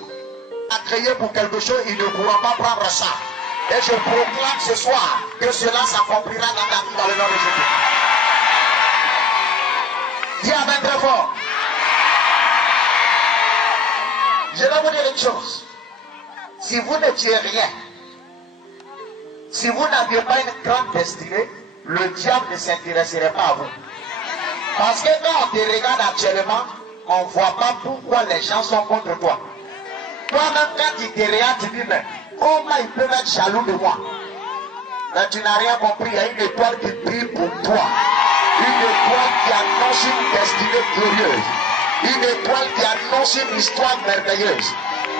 A créé pour quelque chose, il ne pourra pas prendre ça. Et je proclame ce soir que cela s'accomplira dans ta vie dans le nom de Jésus. Dis avec très fort. Je vais vous dire une chose. Si vous n'étiez rien, si vous n'aviez pas une grande destinée, le diable ne s'intéresserait pas à vous. Parce que quand on te regarde actuellement, on ne voit pas pourquoi les gens sont contre toi. Toi-même, quand tu te regardes, tu dis, mais comment ils peuvent être jaloux de moi? Mais tu n'as rien compris, il y a une étoile qui brille pour toi. Une étoile qui annonce une destinée glorieuse. Une étoile qui annonce une histoire merveilleuse.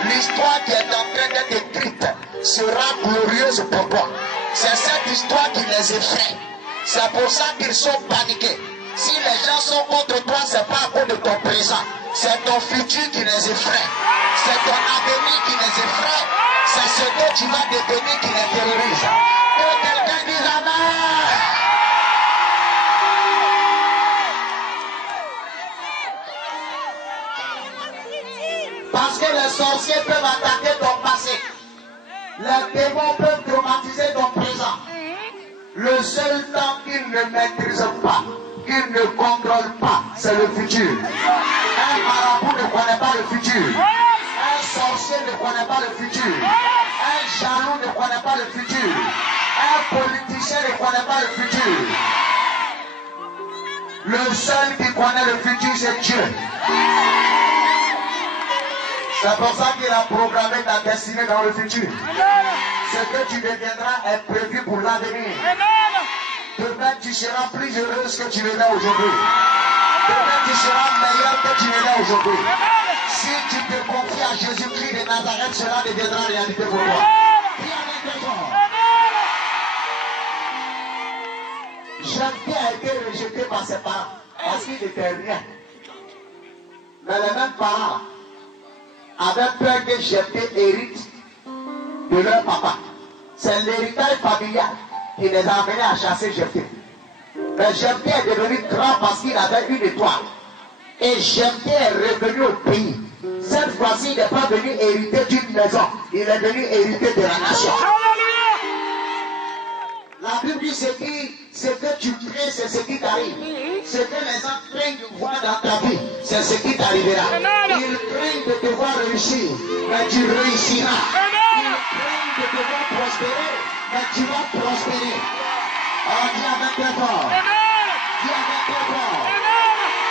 L'histoire qui est en train d'être écrite sera glorieuse pour toi. C'est cette histoire qui les effraie. C'est pour ça qu'ils sont paniqués. Si les gens sont contre toi, ce n'est pas à cause de ton présent. C'est ton futur qui les effraie. C'est ton avenir qui les effraie. C'est ce que tu vas devenir qui les terrorise. Que quelqu'un dise Amen. Parce que les sorciers peuvent attaquer ton passé. Les démons peuvent traumatiser ton présent. Le seul temps qu'ils ne maîtrisent pas, qu'ils ne contrôlent pas, c'est le futur. Un marabout ne connaît pas le futur. Un sorcier ne connaît pas le futur. Un jaloux ne connaît pas le futur. Un politicien ne connaît pas le futur. Le seul qui connaît le futur, c'est Dieu. C'est pour ça qu'il a programmé ta destinée dans le futur. Ce que tu deviendras est prévu pour l'avenir. Demain, tu seras plus heureuse que tu l'es aujourd'hui. Demain, tu seras meilleur que tu l'es aujourd'hui. Si tu te confies à Jésus-Christ de Nazareth, cela deviendra réalité pour toi. Jephthé a été rejeté par ses parents parce qu'il n'était rien. Mais les mêmes parents avaient peur que Jephthé hérite de leur papa. C'est l'héritage familial qui les a amenés à chasser Jephthé. Mais Jephthé est devenu grand parce qu'il avait une étoile. Et Jephthé est revenu au pays. Cette fois-ci, il n'est pas venu hériter d'une maison. Il est venu hériter de la nation. La Bible dit ce que tu crées, c'est ce qui t'arrive. Ce que les gens craignent de voir dans ta vie, c'est ce qui t'arrivera. Ils craignent de te voir réussir, mais tu réussiras. Ils craignent de te voir prospérer, mais tu vas prospérer. Alors dis avec très fort. Dis avec très fort.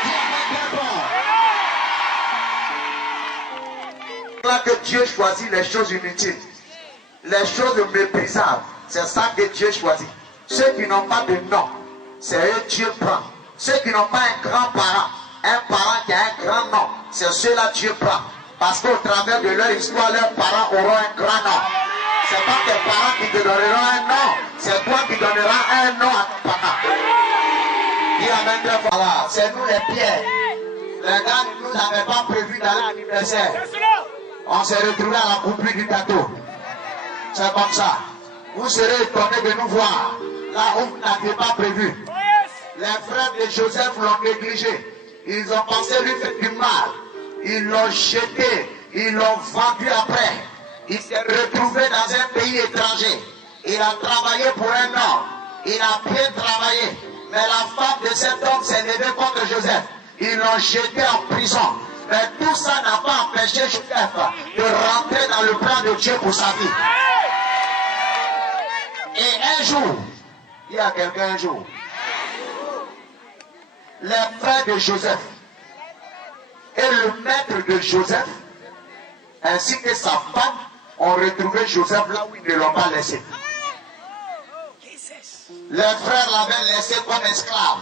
Dis avec très fort. Là que Dieu choisit les choses inutiles, les choses méprisables. C'est ça que Dieu choisit. Ceux qui n'ont pas de nom, c'est eux Dieu prend. Ceux qui n'ont pas un grand-parent, un parent qui a un grand nom, c'est ceux-là Dieu prend. Parce qu'au travers de leur histoire, leurs parents auront un grand nom. C'est pas tes parents qui te donneront un nom, c'est toi qui donneras un nom à ton parent. Dis amen très fort. Voilà, c'est nous les pierres. Les gars ne nous avaient pas prévu d'aller à l'anniversaire. On s'est retrouvés à la coupure du gâteau. C'est comme ça. Vous serez étonnés de nous voir là où vous n'aviez pas prévu. Les frères de Joseph l'ont négligé. Ils ont pensé lui faire du mal. Ils l'ont jeté. Ils l'ont vendu après. Il s'est retrouvé dans un pays étranger. Il a travaillé pour un homme. Il a bien travaillé. Mais la femme de cet homme s'est levée contre Joseph. Ils l'ont jeté en prison. Mais tout ça n'a pas empêché Joseph de rentrer dans le plan de Dieu pour sa vie. Et un jour, il y a quelqu'un un jour, les frères de Joseph et le maître de Joseph, ainsi que sa femme, ont retrouvé Joseph là où ils ne l'ont pas laissé. Les frères l'avaient laissé comme esclave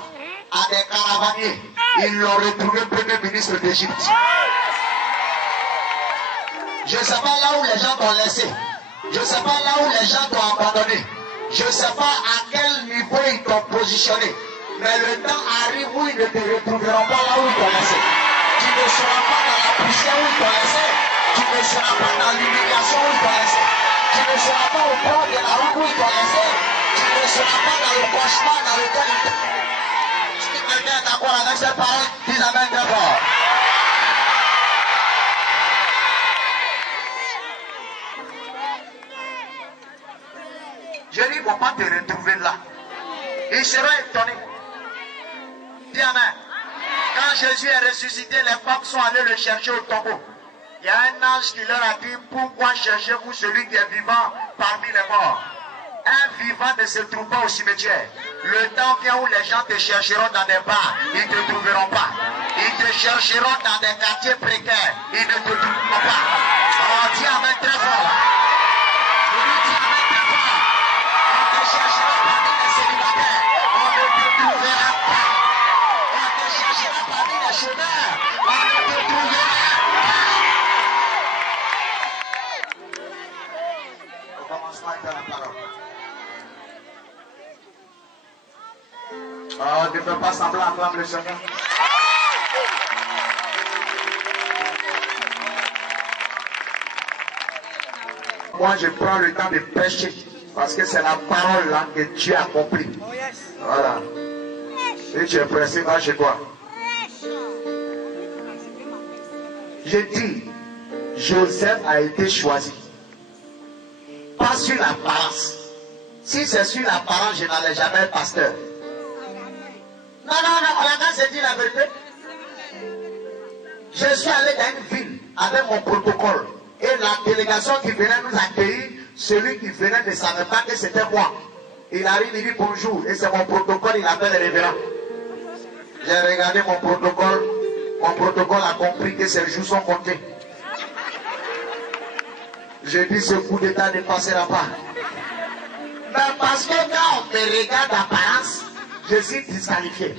à des caravaniers. Ils l'ont retrouvé premier ministre d'Égypte. Je ne sais pas là où les gens t'ont laissé. Je ne sais pas là où les gens t'ont abandonné. Je ne sais pas à quel niveau ils t'ont positionné. Mais le temps arrive où ils ne te retrouveront pas là où ils t'ont laissé. Tu ne seras pas dans la poussière où ils t'ont laissé. Tu ne seras pas dans l'humiliation où ils t'ont laissé. Tu ne seras pas au bord de la route où ils t'ont laissé. Tu ne seras pas dans le cauchemar dans lequel ils t'ont laissé. Si quelqu'un est d'accord avec cette parole, dis amen très fort. Je dis, ils ne vont pas te retrouver là. Ils seront étonnés. Dis amen. Quand Jésus est ressuscité, les femmes sont allées le chercher au tombeau. Il y a un ange qui leur a dit, pourquoi cherchez-vous celui qui est vivant parmi les morts? Un vivant ne se trouve pas au cimetière. Le temps vient où les gens te chercheront dans des bars, ils ne te trouveront pas. Ils te chercheront dans des quartiers précaires, ils ne te trouveront pas. Oh, dis amen très fort. Cherchera parmi les célibataires, on ne te trouvera pas. On te cherchera parmi les chômeurs, on ne te trouvera pas. Au commencement était la parole. Oh, ne fais pas semblant, acclame le Seigneur. Moi, je prends le temps de prêcher. Parce que c'est la parole là que Dieu a accomplie. Voilà. Et tu es pressé, va chez toi. Je dis, Joseph a été choisi. Pas sur l'apparence. Si c'est sur l'apparence, je n'allais jamais être pasteur. Non, on a dit la vérité. Je suis allé dans une ville avec mon protocole. Et la délégation qui venait nous accueillir, celui qui venait ne savait pas que c'était moi. Il arrive, il dit bonjour. Et c'est mon protocole, il appelle le révérend. J'ai regardé mon protocole. Mon protocole a compris que ces jours sont comptés. J'ai dit ce coup d'état ne passera pas. Mais parce que quand on me regarde d'apparence, je suis disqualifié.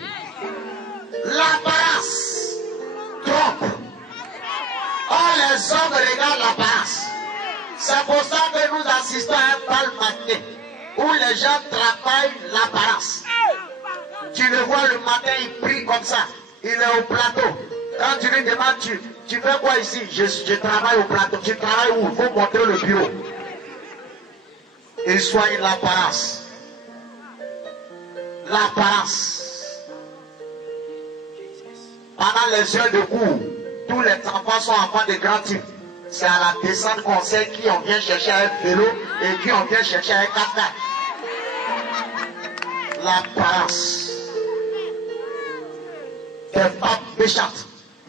L'apparence trompe. Oh, les hommes regardent l'apparence. C'est pour ça que nous assistons à un bal matin où les gens travaillent l'apparence. Tu le vois le matin, il prie comme ça. Il est au plateau. Quand tu lui demandes, tu fais quoi ici? Je travaille au plateau. Tu travailles où? Il faut montrer le bureau. Il soigne l'apparence. L'apparence. Pendant les heures de cours, tous les enfants sont enfants de grands types. C'est à la descente qu'on sait qui on vient chercher un vélo et qui on vient chercher un 4x4. L'apparence. Des femmes méchantes.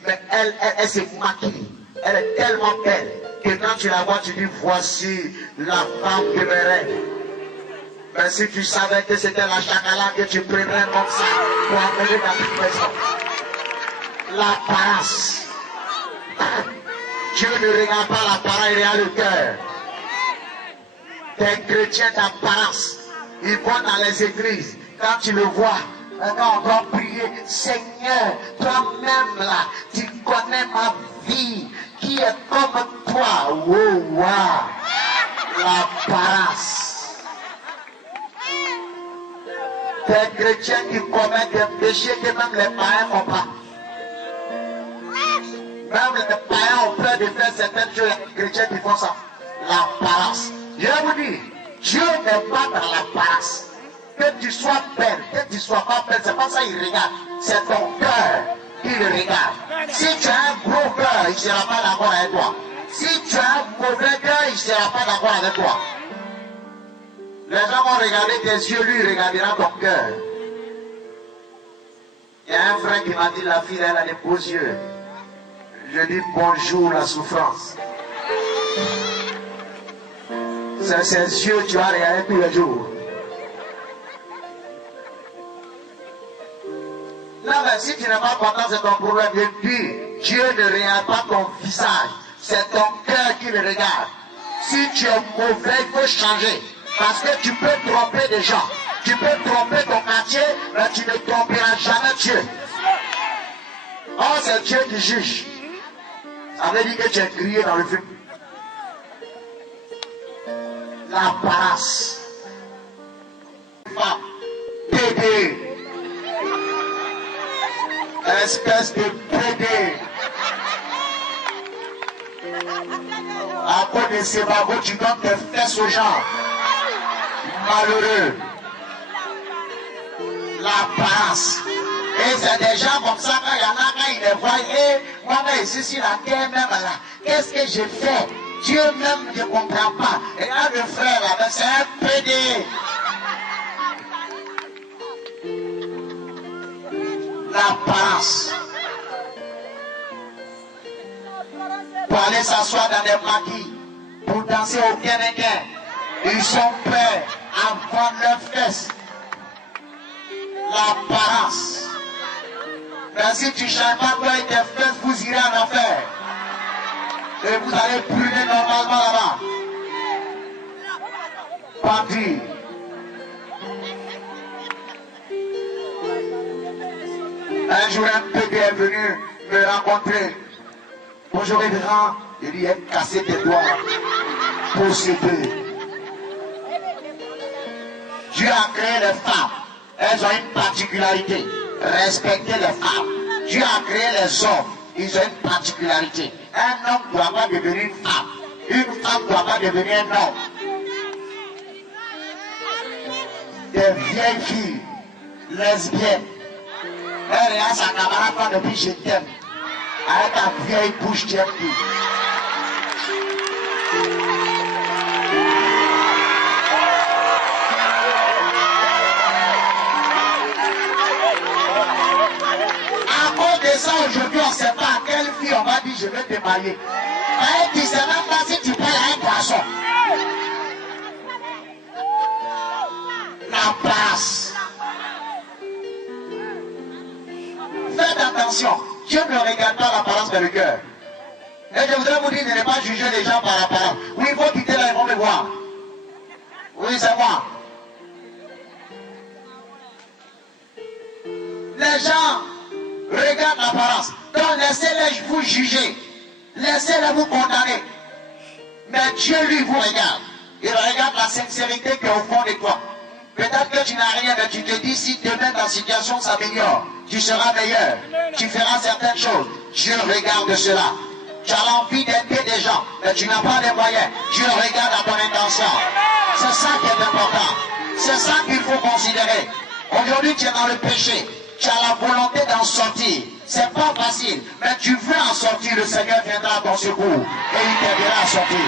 Mais elle se maquille. Elle est tellement belle que quand tu la vois, tu dis voici la femme de mes rêves. Mais si tu savais que c'était la chacala que tu prendrais comme ça pour amener dans toute maison. L'apparence. Dieu ne regarde pas l'apparence, il regarde le cœur. Des chrétiens d'apparence, ils vont dans les églises. Quand tu le vois, on doit prier. Seigneur, toi-même là, tu connais ma vie, qui est comme toi. Oh, wow. L'apparence. Des chrétiens qui commettent des péchés que même les païens ne font pas. Même les païens ont peur de faire certaines choses, les chrétiens qui font ça. L'apparence. Je vous dis, Dieu n'est pas dans l'apparence. Que tu sois belle, que tu sois pas belle, c'est pas ça qu'il regarde. C'est ton cœur qu'il regarde. Si tu as un gros cœur, il ne sera pas d'accord avec toi. Si tu as un mauvais cœur, il ne sera pas d'accord avec toi. Les gens vont regarder tes yeux, lui il regardera ton cœur. Il y a un frère qui m'a dit, la fille elle a des beaux yeux. Je dis bonjour la souffrance. C'est ses yeux tu vas regarder tous les jours. Là, mais si tu n'es pas content, c'est ton problème. Je dis, Dieu ne regarde pas ton visage. C'est ton cœur qui le regarde. Si tu es mauvais, il faut changer. Parce que tu peux tromper des gens. Tu peux tromper ton quartier, mais tu ne tromperas jamais Dieu. Oh, c'est Dieu qui juge. Ça veut dire que tu es grillé dans le feu. L'apparence. Pédé. Espèce de pédé. À cause de ces bagos, tu donnes tes fesses aux gens. Malheureux. L'apparence. Et c'est des gens comme ça, quand il y en a, quand ils les voient, et moi, ici, sur la terre même là, qu'est-ce que j'ai fait? Dieu même ne comprend pas. Et là, le frère là, c'est un pédé. L'apparence. Pour aller s'asseoir dans des maquis, pour danser au Kénéken, ils sont prêts à vendre leurs fesses. L'apparence. Mais si tu ne changes pas toi et tes fesses, vous irez en enfer. Et vous allez brûler normalement là-bas. Bandit. Un jour, un bébé est venu me rencontrer. Bonjour, révérend. Il dit, cassé tes doigts. Possédé. Dieu a créé les femmes. Elles ont une particularité. Respecter les femmes. Dieu a créé les hommes. Ils ont une particularité. Un homme ne doit pas devenir une femme. Une femme ne doit pas devenir un homme. Des vieilles filles lesbiennes. Elle regarde sa camarade quand depuis je t'aime. Avec ta vieille bouche tiède. Ça aujourd'hui on ne sait pas à quelle fille on va dire je vais te marier. Mais tu ne sais même pas si tu parles à un poisson. La place. Faites attention. Dieu ne regarde pas l'apparence mais le cœur. Et je voudrais vous dire de ne pas juger les gens par l'apparence. Oui, il faut quitter là, ils vont me voir. Oui, c'est moi. Les gens regardent l'apparence. Donc laissez-les vous juger. Laissez-les vous condamner. Mais Dieu, lui, vous regarde. Il regarde la sincérité qui est au fond de toi. Peut-être que tu n'as rien, mais tu te dis si demain ta situation s'améliore, tu seras meilleur. Tu feras certaines choses. Dieu regarde cela. Tu as l'envie d'aider des gens, mais tu n'as pas les moyens. Dieu regarde à ton intention. C'est ça qui est important. C'est ça qu'il faut considérer. Aujourd'hui, tu es dans le péché. Tu as la volonté d'en sortir. C'est pas facile, mais tu veux en sortir. Le Seigneur viendra à ton secours et il t'aidera à sortir.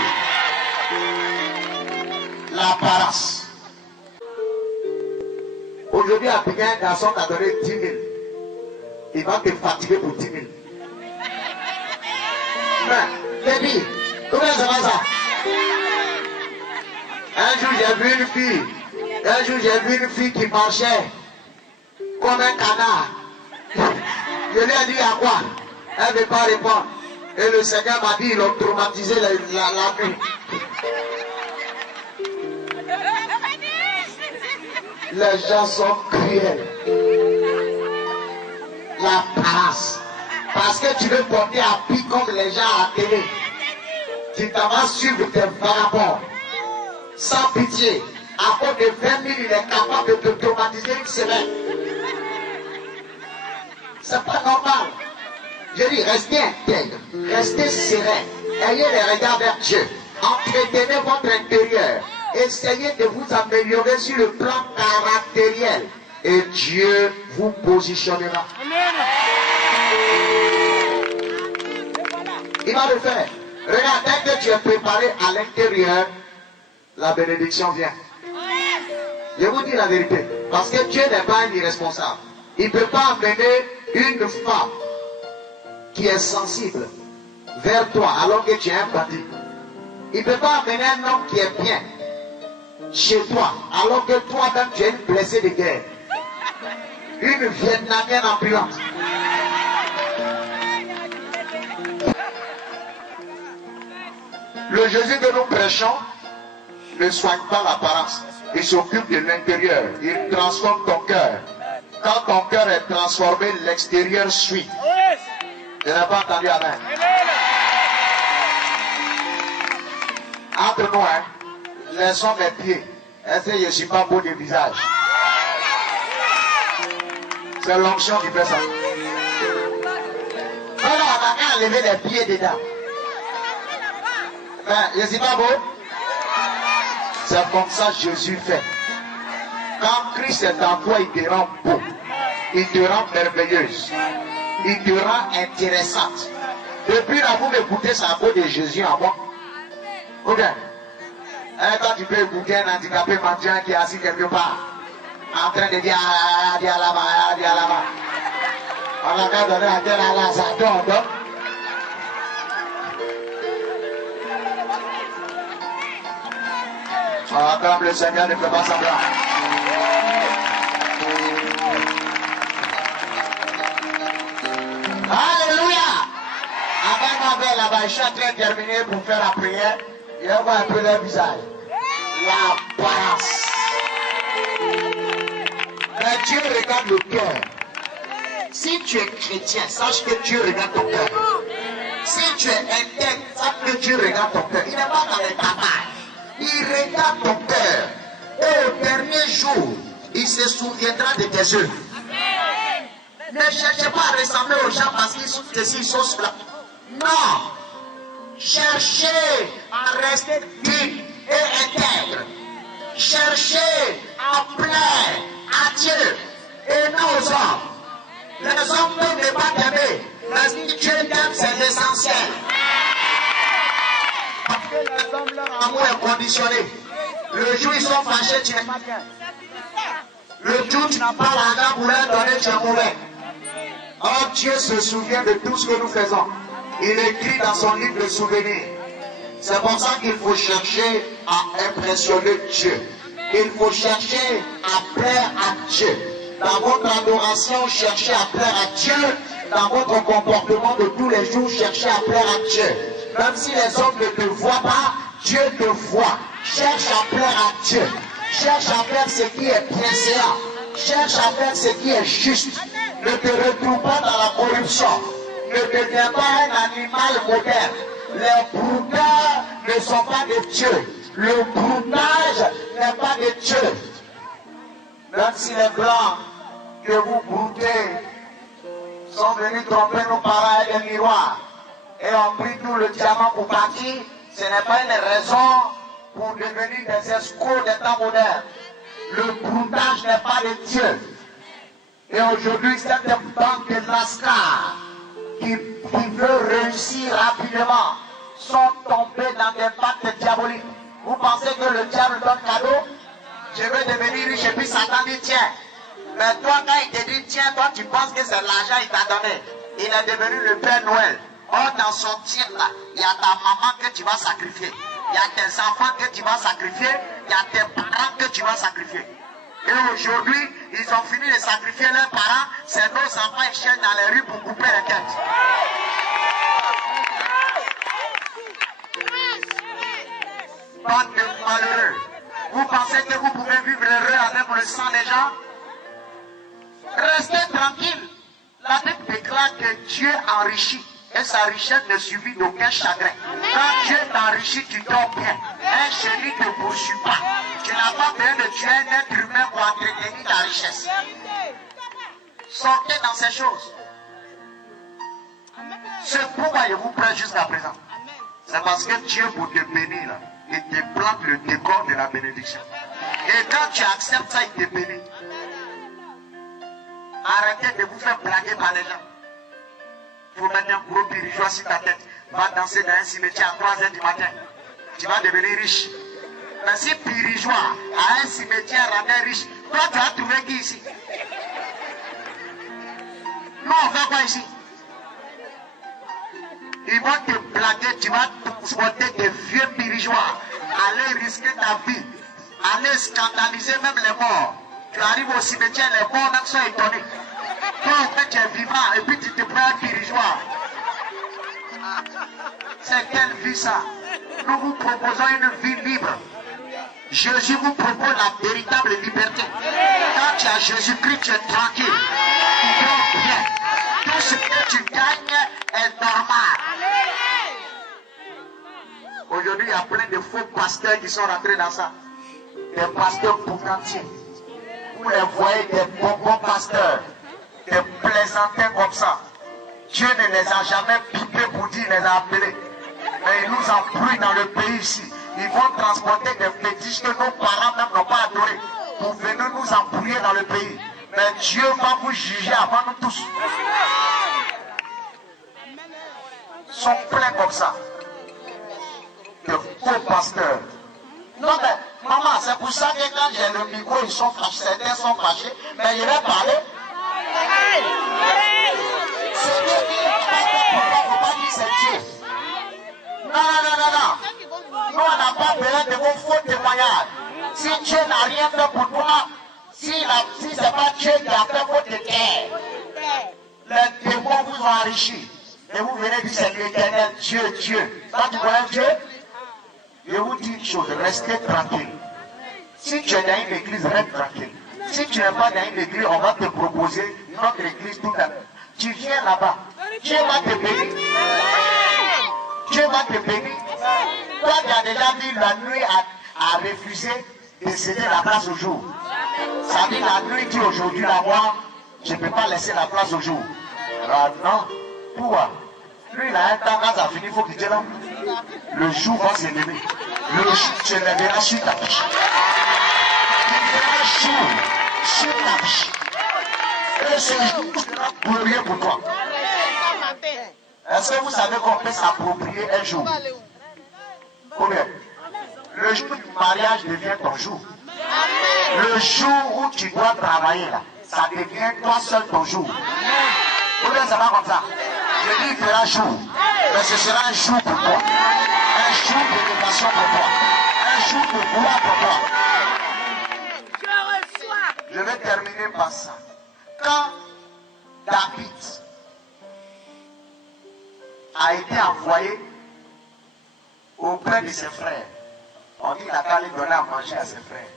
L'apparence. Aujourd'hui, à Pékin, un garçon t'a donné 10 000. Il va te fatiguer pour 10 000. Mais, baby, comment ça va ça? Un jour, j'ai vu une fille qui marchait comme un canard. Je lui ai dit à quoi? Elle ne veut pas répondre. Et le Seigneur m'a dit, ils ont traumatisé la nuit. Les gens sont cruels. La paresse. Parce que tu veux porter à pied comme les gens à la télé. Tu t'en vas suivre tes vagabonds. Sans pitié. À cause de 20 000, il est capable de te traumatiser une semaine. C'est pas normal. Je dis, restez intègre, restez serein, ayez les regards vers Dieu, entretenez votre intérieur, essayez de vous améliorer sur le plan caractériel et Dieu vous positionnera. Il va le faire. Regarde, dès que tu es préparé à l'intérieur, la bénédiction vient. Je vous dis la vérité, parce que Dieu n'est pas un irresponsable. Il ne peut pas amener une femme qui est sensible vers toi alors que tu es un bandit. Il ne peut pas amener un homme qui est bien chez toi alors que toi-même tu es une blessée de guerre. Une Vietnamienne ambulante. Le Jésus que nous prêchons ne soigne pas l'apparence. Il s'occupe de l'intérieur. Il transforme ton cœur. Quand ton cœur est transformé, l'extérieur suit. Je n'ai pas entendu amen. Entre nous, hein, laissons mes pieds. Est-ce que je ne suis pas beau de visage? C'est l'onction qui fait ça. Alors, on va pas enlever les pieds dedans. Mais je ne suis pas beau? C'est comme ça que Jésus fait. Quand Christ est en toi, il te rend beau. Il te rend merveilleuse. Il te rend intéressante. Depuis là, vous m'écoutez, c'est à cause de Jésus en moi. Ok. Quand tu peux écouter un handicapé mendiant qui est assis quelque part, en train de dire là-bas. On va pas donner à terre à la ça tombe. Comme le Seigneur ne fait pas semblant. Alléluia. Avec là-bas, je suis en train de terminer pour faire la prière. Je vais voir un peu leur visage. La paresse. Mais Dieu regarde le cœur. Si tu es chrétien, sache que Dieu regarde ton cœur. Si tu es intègre, sache que Dieu regarde ton cœur. Il n'est pas dans les tabacs. Il regarde ton cœur. Et au dernier jour, il se souviendra de tes œuvres. Ne cherchez pas à ressembler aux gens parce qu'ils sont sur la... Non. Cherchez à rester digne et intègre. Cherchez à plaire à Dieu et non aux hommes. Les hommes peuvent ne pas t'aimer, mais si Dieu t'aime, c'est l'essentiel. Parce que les hommes, leur amour est conditionné. Le jour où ils sont fâchés, tu n'es pas bien. Le jour où tu n'as pas l'argent pour leur donner, tu es mauvais. Or, Dieu se souvient de tout ce que nous faisons. Il écrit dans son livre de souvenirs. C'est pour ça qu'il faut chercher à impressionner Dieu. Il faut chercher à plaire à Dieu. Dans votre adoration, cherchez à plaire à Dieu. Dans votre comportement de tous les jours, cherchez à plaire à Dieu. Même si les hommes ne te voient pas, Dieu te voit. Cherche à plaire à Dieu. Cherche à faire ce qui est bienséant. Cherche à faire ce qui est juste. Ne te retrouve pas dans la corruption. Ne deviens pas un animal moderne. Les brouteurs ne sont pas de Dieu. Le broutage n'est pas de Dieu. Même si les blancs que vous broutez sont venus tromper nos parents et les miroirs et ont pris tout le diamant pour partir, ce n'est pas une raison pour devenir des escrocs des temps modernes. Le broutage n'est pas de Dieu. Et aujourd'hui, cette banque de NASCAR qui veut réussir rapidement sont tombés dans des pactes diaboliques. Vous pensez que le diable donne cadeau? Je vais devenir riche et puis Satan dit tiens, Mais toi, quand il te dit, tiens, toi, tu penses que c'est l'argent qu'il t'a donné. Il est devenu le Père Noël. Or, dans son tir là, il y a ta maman que tu vas sacrifier. Il y a tes enfants que tu vas sacrifier. Il y a tes parents que tu vas sacrifier. Et aujourd'hui, ils ont fini de sacrifier leurs parents. C'est nos enfants qui cherchent dans les rues pour couper les têtes. Bande de malheureux. Vous pensez que vous pouvez vivre heureux avec le sang des gens? Restez tranquille. La Bible déclare que Dieu enrichit et sa richesse ne suffit d'aucun chagrin. Quand Dieu t'enrichit, tu dors bien. Un génie ne te poursuit pas. Tu n'as pas besoin de tuer un être humain pour entretenir ta richesse. Sortez dans ces choses. C'est pourquoi je vous prête jusqu'à présent. C'est parce que Dieu, pour te bénir, là, il te plante le décor de la bénédiction. Et quand tu acceptes ça, il te bénit. Arrêtez de vous faire blaguer par les gens. Il faut mettre un gros pirigeois sur ta tête. Va danser dans un cimetière à 3h du matin. Tu vas devenir riche. Mais si pirigeois à un cimetière rendait riche, toi tu as trouvé qui ici? Nous on fait quoi ici? Ils vont te blaguer, tu vas transporter des vieux pirigeois, aller risquer ta vie, aller scandaliser même les morts. Tu arrives au cimetière, les morts même sont étonnés. Toi, en fait, tu es vivant et puis tu te prends un dirigeoir. C'est quelle vie ça? Nous vous proposons une vie libre. Jésus vous propose la véritable liberté. Quand tu as Jésus-Christ, tu es tranquille. Tu dors bien. Tout ce que tu gagnes est normal. Aujourd'hui, il y a plein de faux pasteurs qui sont rentrés dans ça. Des pasteurs bourgantiers. Vous les voyez, des bonbons pasteurs, des plaisantins comme ça. Dieu ne les a jamais pipés pour dire, il les a appelés. Mais ils nous embrouillent dans le pays ici. Ils vont transporter des fétiches que nos parents même n'ont pas adorés pour venir nous embrouiller dans le pays. Mais Dieu va vous juger avant nous tous. Ils sont pleins comme ça. De faux pasteurs. Non mais, maman, c'est pour ça que quand j'ai le micro, ils sont fâchés, certains sont fâchés, mais je vais parler. C'est Dieu qui est pasteur, pourquoi il ne faut pas dire c'est Dieu? Non. Nous, on n'a pas besoin de vos faux témoignages. Si Dieu n'a rien fait pour toi, si ce n'est pas Dieu qui a fait, faut te taire. Les démons vous ont enrichi. Et vous venez dire c'est l'Éternel, Dieu. Quand tu connais Dieu, je vous dis une chose, restez tranquille. Si tu es dans une église, reste tranquille. Si tu n'es pas dans une église, on va te proposer notre église tout à l'heure. Tu viens là-bas, Dieu va te bénir. Dieu va te bénir. Toi, tu as déjà vu la nuit à refuser de céder la place au jour. Ça dit la nuit dit aujourd'hui, là, moi, je ne peux pas laisser la place au jour. Alors, non, pourquoi? Lui, il a un temps, quand ça finit, il faut qu'il dise là. Le jour va se lever. Le jour, tu le verras sur ta vie. Tu verras jour sur ta vie. Et ce jour sera glorieux pour toi. Est-ce que vous savez qu'on peut s'approprier un jour? Combien? Le jour du mariage devient ton jour. Le jour où tu dois travailler là, ça devient toi seul ton jour. Combien ça va comme ça? Je dis il fera jour. Mais ce sera un jour pour toi. Un jour d'élévation pour toi. Un jour de gloire pour toi. Je vais terminer par ça. Quand David a été envoyé auprès de ses frères, on dit qu'il a qu'à lui donner à manger à ses frères.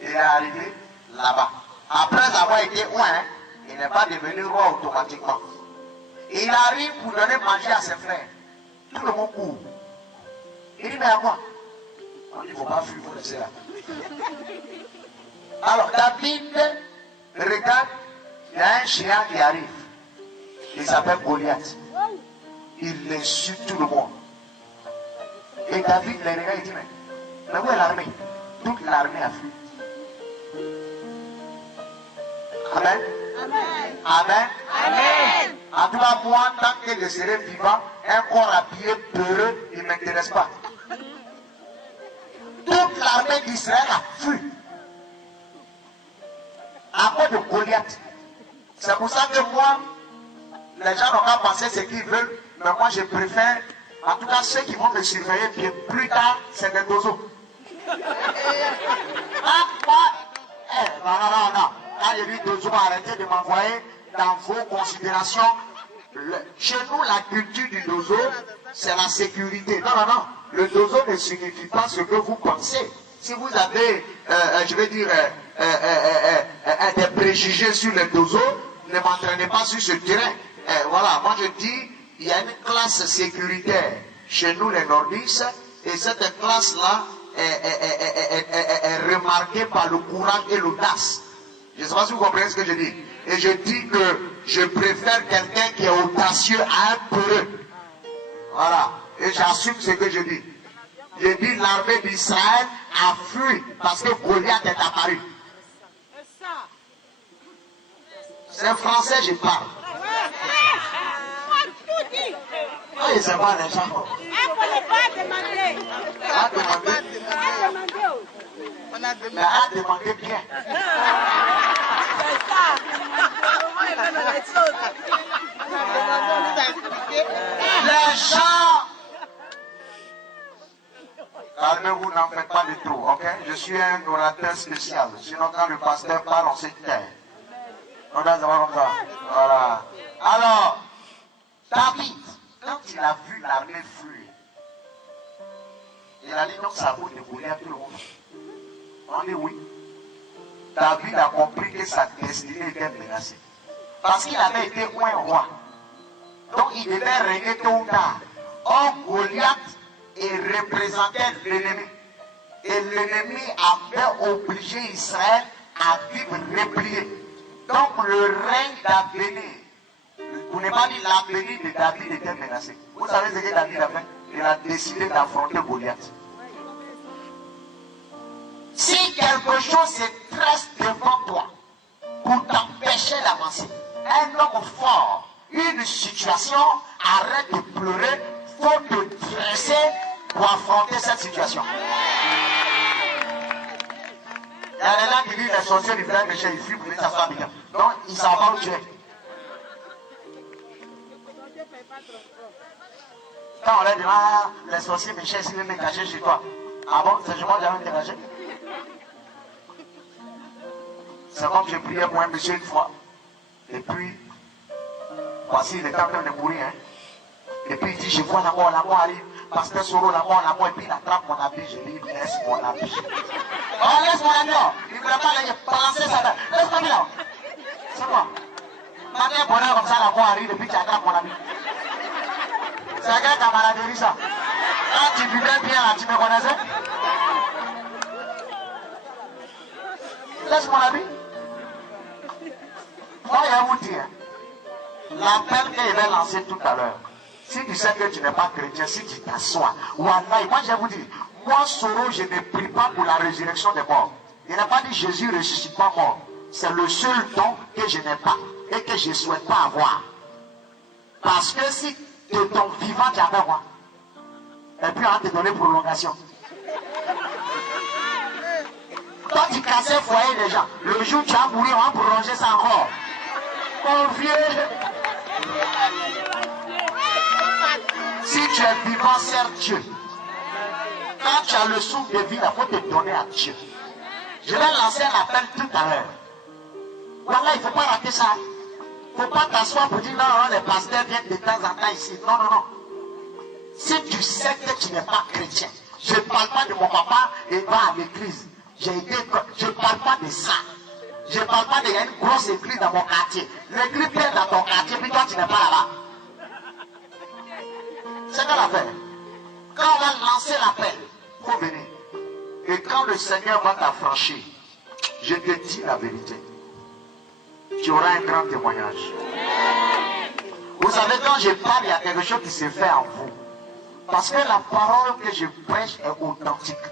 Il est arrivé là-bas. Après avoir été oint, il n'est pas devenu roi automatiquement. Il arrive pour donner à manger à ses frères. Tout le monde court. Il dit, mais à moi. On dit, il ne faut pas fuir, il faut laisser là. Alors, David regarde, il y a un géant qui arrive. Il s'appelle Goliath. Il insulte tout le monde. Et David les regarde et dit, mais où est l'armée? Toute l'armée a fui. Amen. Amen. En tout cas, moi, tant que je serai vivant, un corps habillé peureux, il ne m'intéresse pas. Toute l'armée d'Israël a fui. à cause de Goliath. C'est pour ça que moi, les gens n'ont pas pensé ce qu'ils veulent, mais moi je préfère, en tout cas ceux qui vont me surveiller bien plus tard, c'est des dozos. Non. Quand il dit dozo, arrêtez de m'envoyer dans vos considérations. Chez nous, la culture du dozo, c'est la sécurité. Non. Le dozo ne signifie pas ce que vous pensez. Si vous avez, je vais dire, des préjugés sur le dozo, ne m'entraînez pas sur ce terrain. Voilà, moi je dis, il y a une classe sécuritaire chez nous les nordistes, et cette classe-là est remarquée par le courage et l'audace. Je ne sais pas si vous comprenez ce que je dis. Et je dis que je préfère quelqu'un qui est audacieux à un peureux. Voilà. Et j'assume ce que je dis. Je dis l'armée d'Israël a fui parce que Goliath est apparu. C'est français, je parle. Ah, il ne sait pas les gens. Mais à demander bien. Les gens. Calmez-vous, n'en faites pas de trop, ok? Je suis un orateur spécial. Sinon, quand le pasteur parle, on se tait. On doit savoir comme ça. Voilà. Alors, David, quand il a vu l'armée fuir, il a dit donc ça vaut de bouler à tout le monde. On dit oui. David a compris que sa destinée était menacée. Parce qu'il avait été un roi. Donc il devait régner tôt ou tard. Or, Goliath représentait l'ennemi. Et l'ennemi avait obligé Israël à vivre replié. Donc le règne d'avenir, vous n'avez pas dit l'avenir de David était menacé. Vous savez ce que David a fait? Il a décidé d'affronter Goliath. Si quelque chose se dresse devant toi pour t'empêcher d'avancer, un homme fort, une situation, arrête de pleurer, faut te dresser pour affronter cette situation. Il y a des gens qui disent les sorciers du village de chez ici, vous voulez que ça soit bien. Donc, ils s'en vont où tu es. Quand on leur dit, ah, les sorciers me cherchent, ils viennent me cacher chez toi. Ah bon, c'est moi qui viens me cacher. C'est comme j'ai prié pour un monsieur une fois. Et puis, voici, il est en train de mourir. Hein. Et puis il dit, je vois la mort arrive. Pasteur Soro, la mort, et puis il attrape mon habit. Je dis, laisse mon habit. Oh, laisse mon habit là. Il ne voulait pas balancer ça. Laisse mon habit là. C'est quoi? Quand il y a un bonheur comme ça, la mort arrive, et puis tu attrapes mon habit. C'est un gars camaraderie ça. Quand tu vivais bien là, tu me connaissais? Laisse mon habit. Moi, il y a vous dire, l'appel qu'il va lancer tout à l'heure, si tu sais que tu n'es pas chrétien, si tu t'assois, moi je vais vous dire, moi Soro, je ne prie pas pour la résurrection des morts. Il n'a pas dit Jésus ne ressuscite pas mort. C'est le seul don que je n'ai pas et que je ne souhaite pas avoir. Parce que si de ton vivant tu avais moi, et puis on va te donner prolongation. Toi tu cassais le foyer des gens, le jour où tu vas mourir, on va prolonger ça encore. Mon vieux, si tu es vivant, sers Dieu. Quand tu as le souffle de vie, il faut te donner à Dieu. Je vais lancer un appel tout à l'heure. Voilà, il ne faut pas rater ça. Il ne faut pas t'asseoir pour dire non, les pasteurs viennent de temps en temps ici. Non. Si tu sais que tu n'es pas chrétien, je ne parle pas de mon papa et va à l'église. Je ne parle pas de ça. Je ne parle pas de une grosse église dans mon quartier. L'église est dans ton quartier, puis toi tu n'es pas là-bas. C'est quoi l'affaire? Quand on va lancer l'appel, il faut venir. Et quand le Seigneur va t'affranchir, je te dis la vérité. Tu auras un grand témoignage. Vous savez, quand je parle, il y a quelque chose qui se fait en vous. Parce que la parole que je prêche est authentique.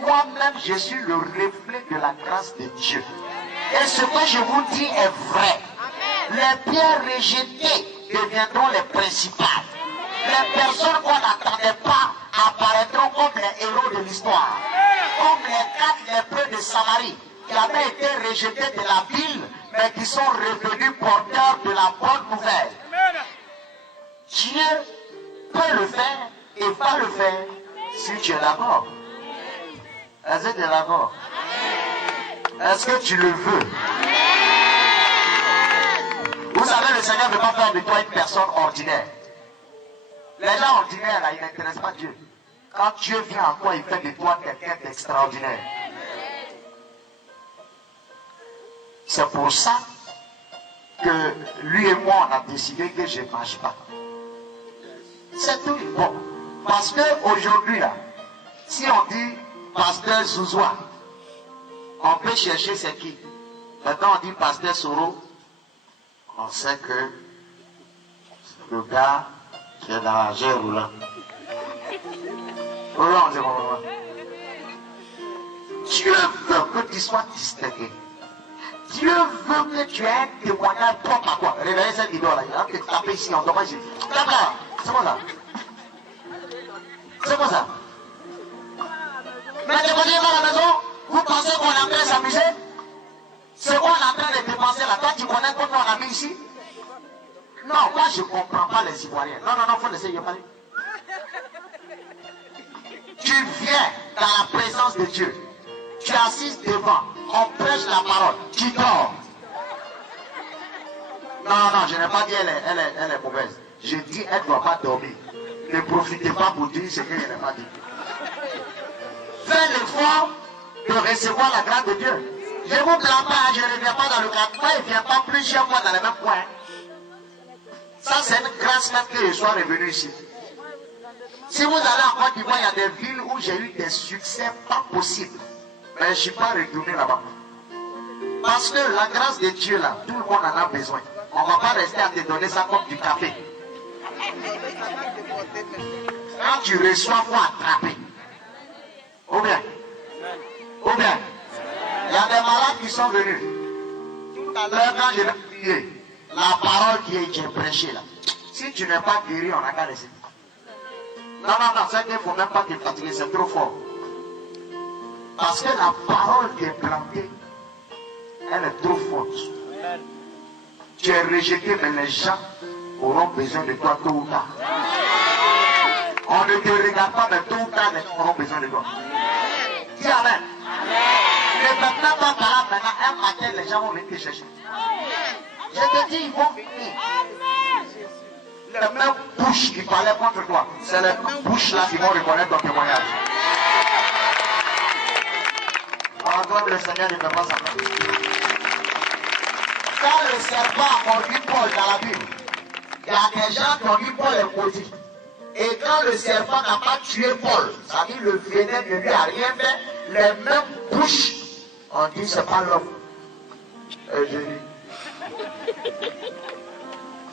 Moi-même, je suis le reflet de la grâce de Dieu. Et ce que je vous dis est vrai. Les pierres rejetées deviendront les principales. Les personnes qu'on n'attendait pas apparaîtront comme les héros de l'histoire. Comme les 4 lépreux de Samarie. qui avaient été rejetés de la ville, mais qui sont revenus porteurs de la bonne nouvelle. Dieu peut le faire et va le faire si tu es d'accord. Est-ce que tu es d'accord? Est-ce que tu le veux? Vous savez, le Seigneur ne veut pas faire de toi une personne ordinaire. Les gens ordinaires, là, ils n'intéressent pas Dieu. Quand Dieu vient en toi, il fait de toi quelqu'un d'extraordinaire. C'est pour ça que lui et moi, on a décidé que je ne marche pas. C'est tout. Bon. Parce qu'aujourd'hui, là, si on dit pasteur Zouzoua, on peut chercher c'est qui. Maintenant, on dit pasteur Soro, on sait que le gars qui est dans la gère roulant. Dieu veut que tu sois distingué. Dieu veut que tu aies un témoignage propre à quoi? Réveillez cette idole là. Il y a que tu tapes ici, on dommage. D'accord, c'est quoi ça? C'est quoi ça? Mais déposez pas à la maison, vous pensez qu'on est en train de s'amuser? C'est quoi on est en train de dépenser là? Toi, tu connais combien on a mis ici? Non, moi je ne comprends pas les Ivoiriens. Non, il faut laisser parler. Tu viens dans la présence de Dieu. Tu assises devant. On prêche la parole. Tu dors. Non, je n'ai pas dit elle est mauvaise. Je dis elle ne doit pas dormir. Ne profitez pas pour dire ce que je n'ai pas dit. Fais l'effort de recevoir la grâce de Dieu. Je ne vous blâme pas, je ne reviens pas dans le cadre. Moi, il ne vient pas plusieurs fois dans le même coin. Ça, c'est une grâce même que je sois revenu ici. Si vous allez en Côte d'Ivoire, il y a des villes où j'ai eu des succès pas possibles. Mais je ne suis pas retourné là-bas. Parce que la grâce de Dieu, là, tout le monde en a besoin. On ne va pas rester à te donner ça comme du café. Quand tu reçois, il faut attraper. Ou bien, il y a des malades qui sont venus. Tout à l'heure, quand je vais prier, la parole qui est prêchée là, si tu n'es pas guéri, on n'a qu'à laisser. Non, c'est qu'il ne faut même pas te fatiguer, c'est trop fort. Parce que la parole qui est plantée, elle est trop forte. Tu es rejeté, mais les gens auront besoin de toi tôt ou tard. On ne te regarde pas, mais tôt ou tard, les gens auront besoin de toi. Dis Amen. Ne fais pas par là maintenant, un matin, les gens vont venir te chercher. Je te dis, ils vont venir. Les mêmes bouches qui parlaient contre toi, c'est les mêmes bouches là qui vont reconnaître ton témoignage. Encore le Seigneur ne fait pas sa place. Quand le serpent a mordu Paul dans la Bible, il y a des gens qui ont dit Paul est maudit. Et quand le serpent n'a pas tué Paul, ça dit le venin ne lui a rien fait, les mêmes bouches ont dit c'est pas l'homme. Et je dis,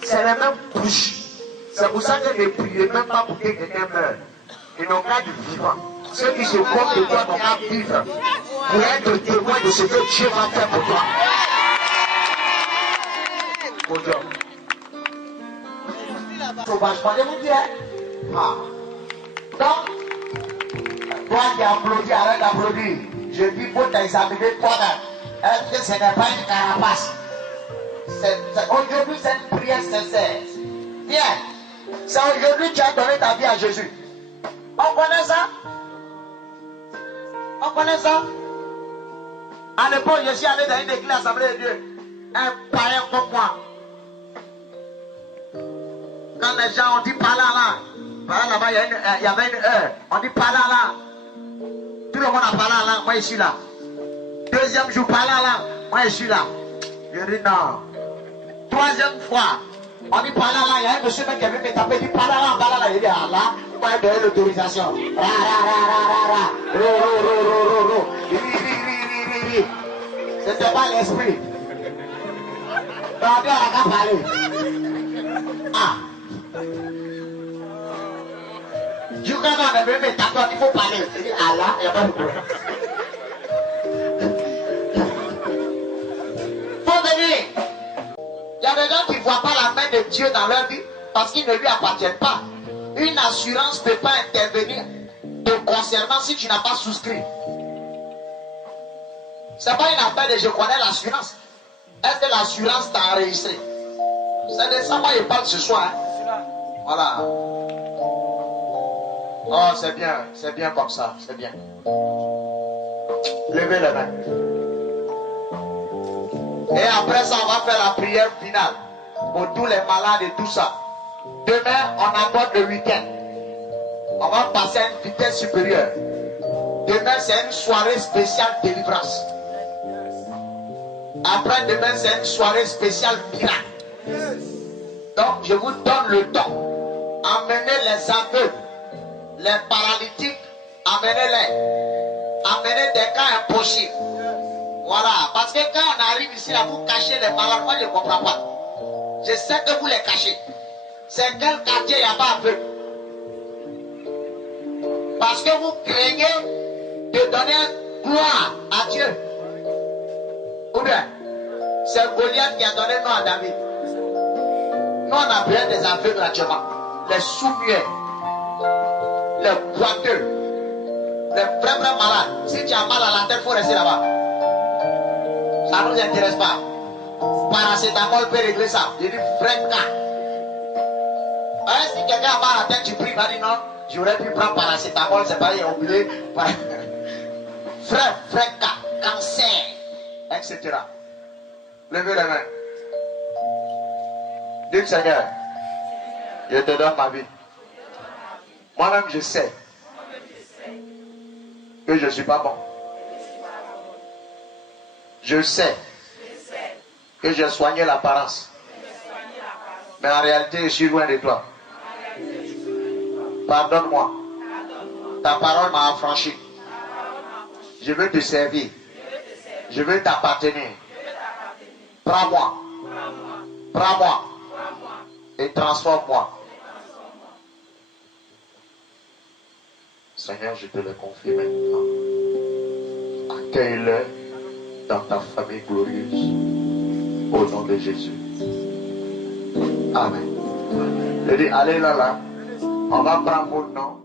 c'est les mêmes bouches. C'est pour ça que ne priez même pas pour que quelqu'un meure. Ils n'ont qu'à du vivant. Ceux qui se comptent de toi n'ont qu'à vivre pour être témoin de ce que Dieu va faire pour toi. Bonjour. Sauvagement, je vous dis, hein? Donc, toi qui applaudis, arrête d'applaudir. Je dis, il faut t'examiner toi-même. Est-ce que ce n'est pas une carapace? Aujourd'hui, c'est une prière sincère. Viens. C'est aujourd'hui que tu as donné ta vie à Jésus. On connaît ça? On connaît ça? À l'époque, je suis allé dans une église assemblée de Dieu. Un païen comme moi. Quand les gens ont dit par là, là-bas, il y avait une heure. On dit par là. Tout le monde a parlé là, moi je suis là. Deuxième jour, par là, moi je suis là. Je dis non. Troisième fois, on dit par là, il y a un monsieur qui avait me taper, il dit par là, il dit ah là, vous m'avez donné l'autorisation. C'était pas l'esprit. Donc on n'a qu'à parler. Ah. Du coup, quand on avait me taper, il faut parler. Il dit ah là, il n'y a pas de problème. Faut venir. Il y a des gens qui ne voient pas la main de Dieu dans leur vie parce qu'ils ne lui appartiennent pas. Une assurance ne peut pas intervenir te concernant si tu n'as pas souscrit. C'est pas une affaire de je connais l'assurance. Est-ce que l'assurance t'a enregistré? C'est de ça moi je parle ce soir. Hein? Voilà. Oh, c'est bien comme ça, c'est bien. Levez les mains. Et après ça, on va faire la prière finale pour tous les malades et tout ça. Demain, on aborde le week-end. On va passer à une vitesse supérieure. Demain, c'est une soirée spéciale délivrance. Après demain, c'est une soirée spéciale miracle. Donc, je vous donne le temps. Amenez les aveugles, les paralytiques, amenez-les. Amenez des cas impossibles. Voilà. Parce que quand on arrive ici, là, vous cachez les malades. Moi, je ne comprends pas. Je sais que vous les cachez. C'est quel quartier il n'y a pas aveugle? Parce que vous craignez de donner gloire à Dieu. Ou bien, c'est Goliath qui a donné nom à David. Nous, on a besoin des aveugles actuellement. Les sous-muets, les boiteux, les vrais malades. Si tu as mal à la tête, il faut rester là-bas. Ça ne nous intéresse pas. Paracétamol peut régler ça. Je dis vrai cas. Si quelqu'un a mal à la tête, tu pries, il va dire non, j'aurais pu prendre paracétamol, c'est pas oublié. Vrai cas, cancer, etc. Levez les mains. Dites Seigneur, je te donne ma vie. Moi-même, je sais que je ne suis pas bon. Je sais que j'ai soigné l'apparence. Mais en réalité, je suis loin de toi. Pardonne-moi. Ta parole m'a affranchi. Je veux te servir. Je veux t'appartenir. Prends-moi. Prends-moi. Et transforme-moi. Seigneur, je te le confie maintenant. Accueille-le dans ta famille glorieuse. Au nom de Jésus. Amen. Je dis, allez là. On va prendre votre nom.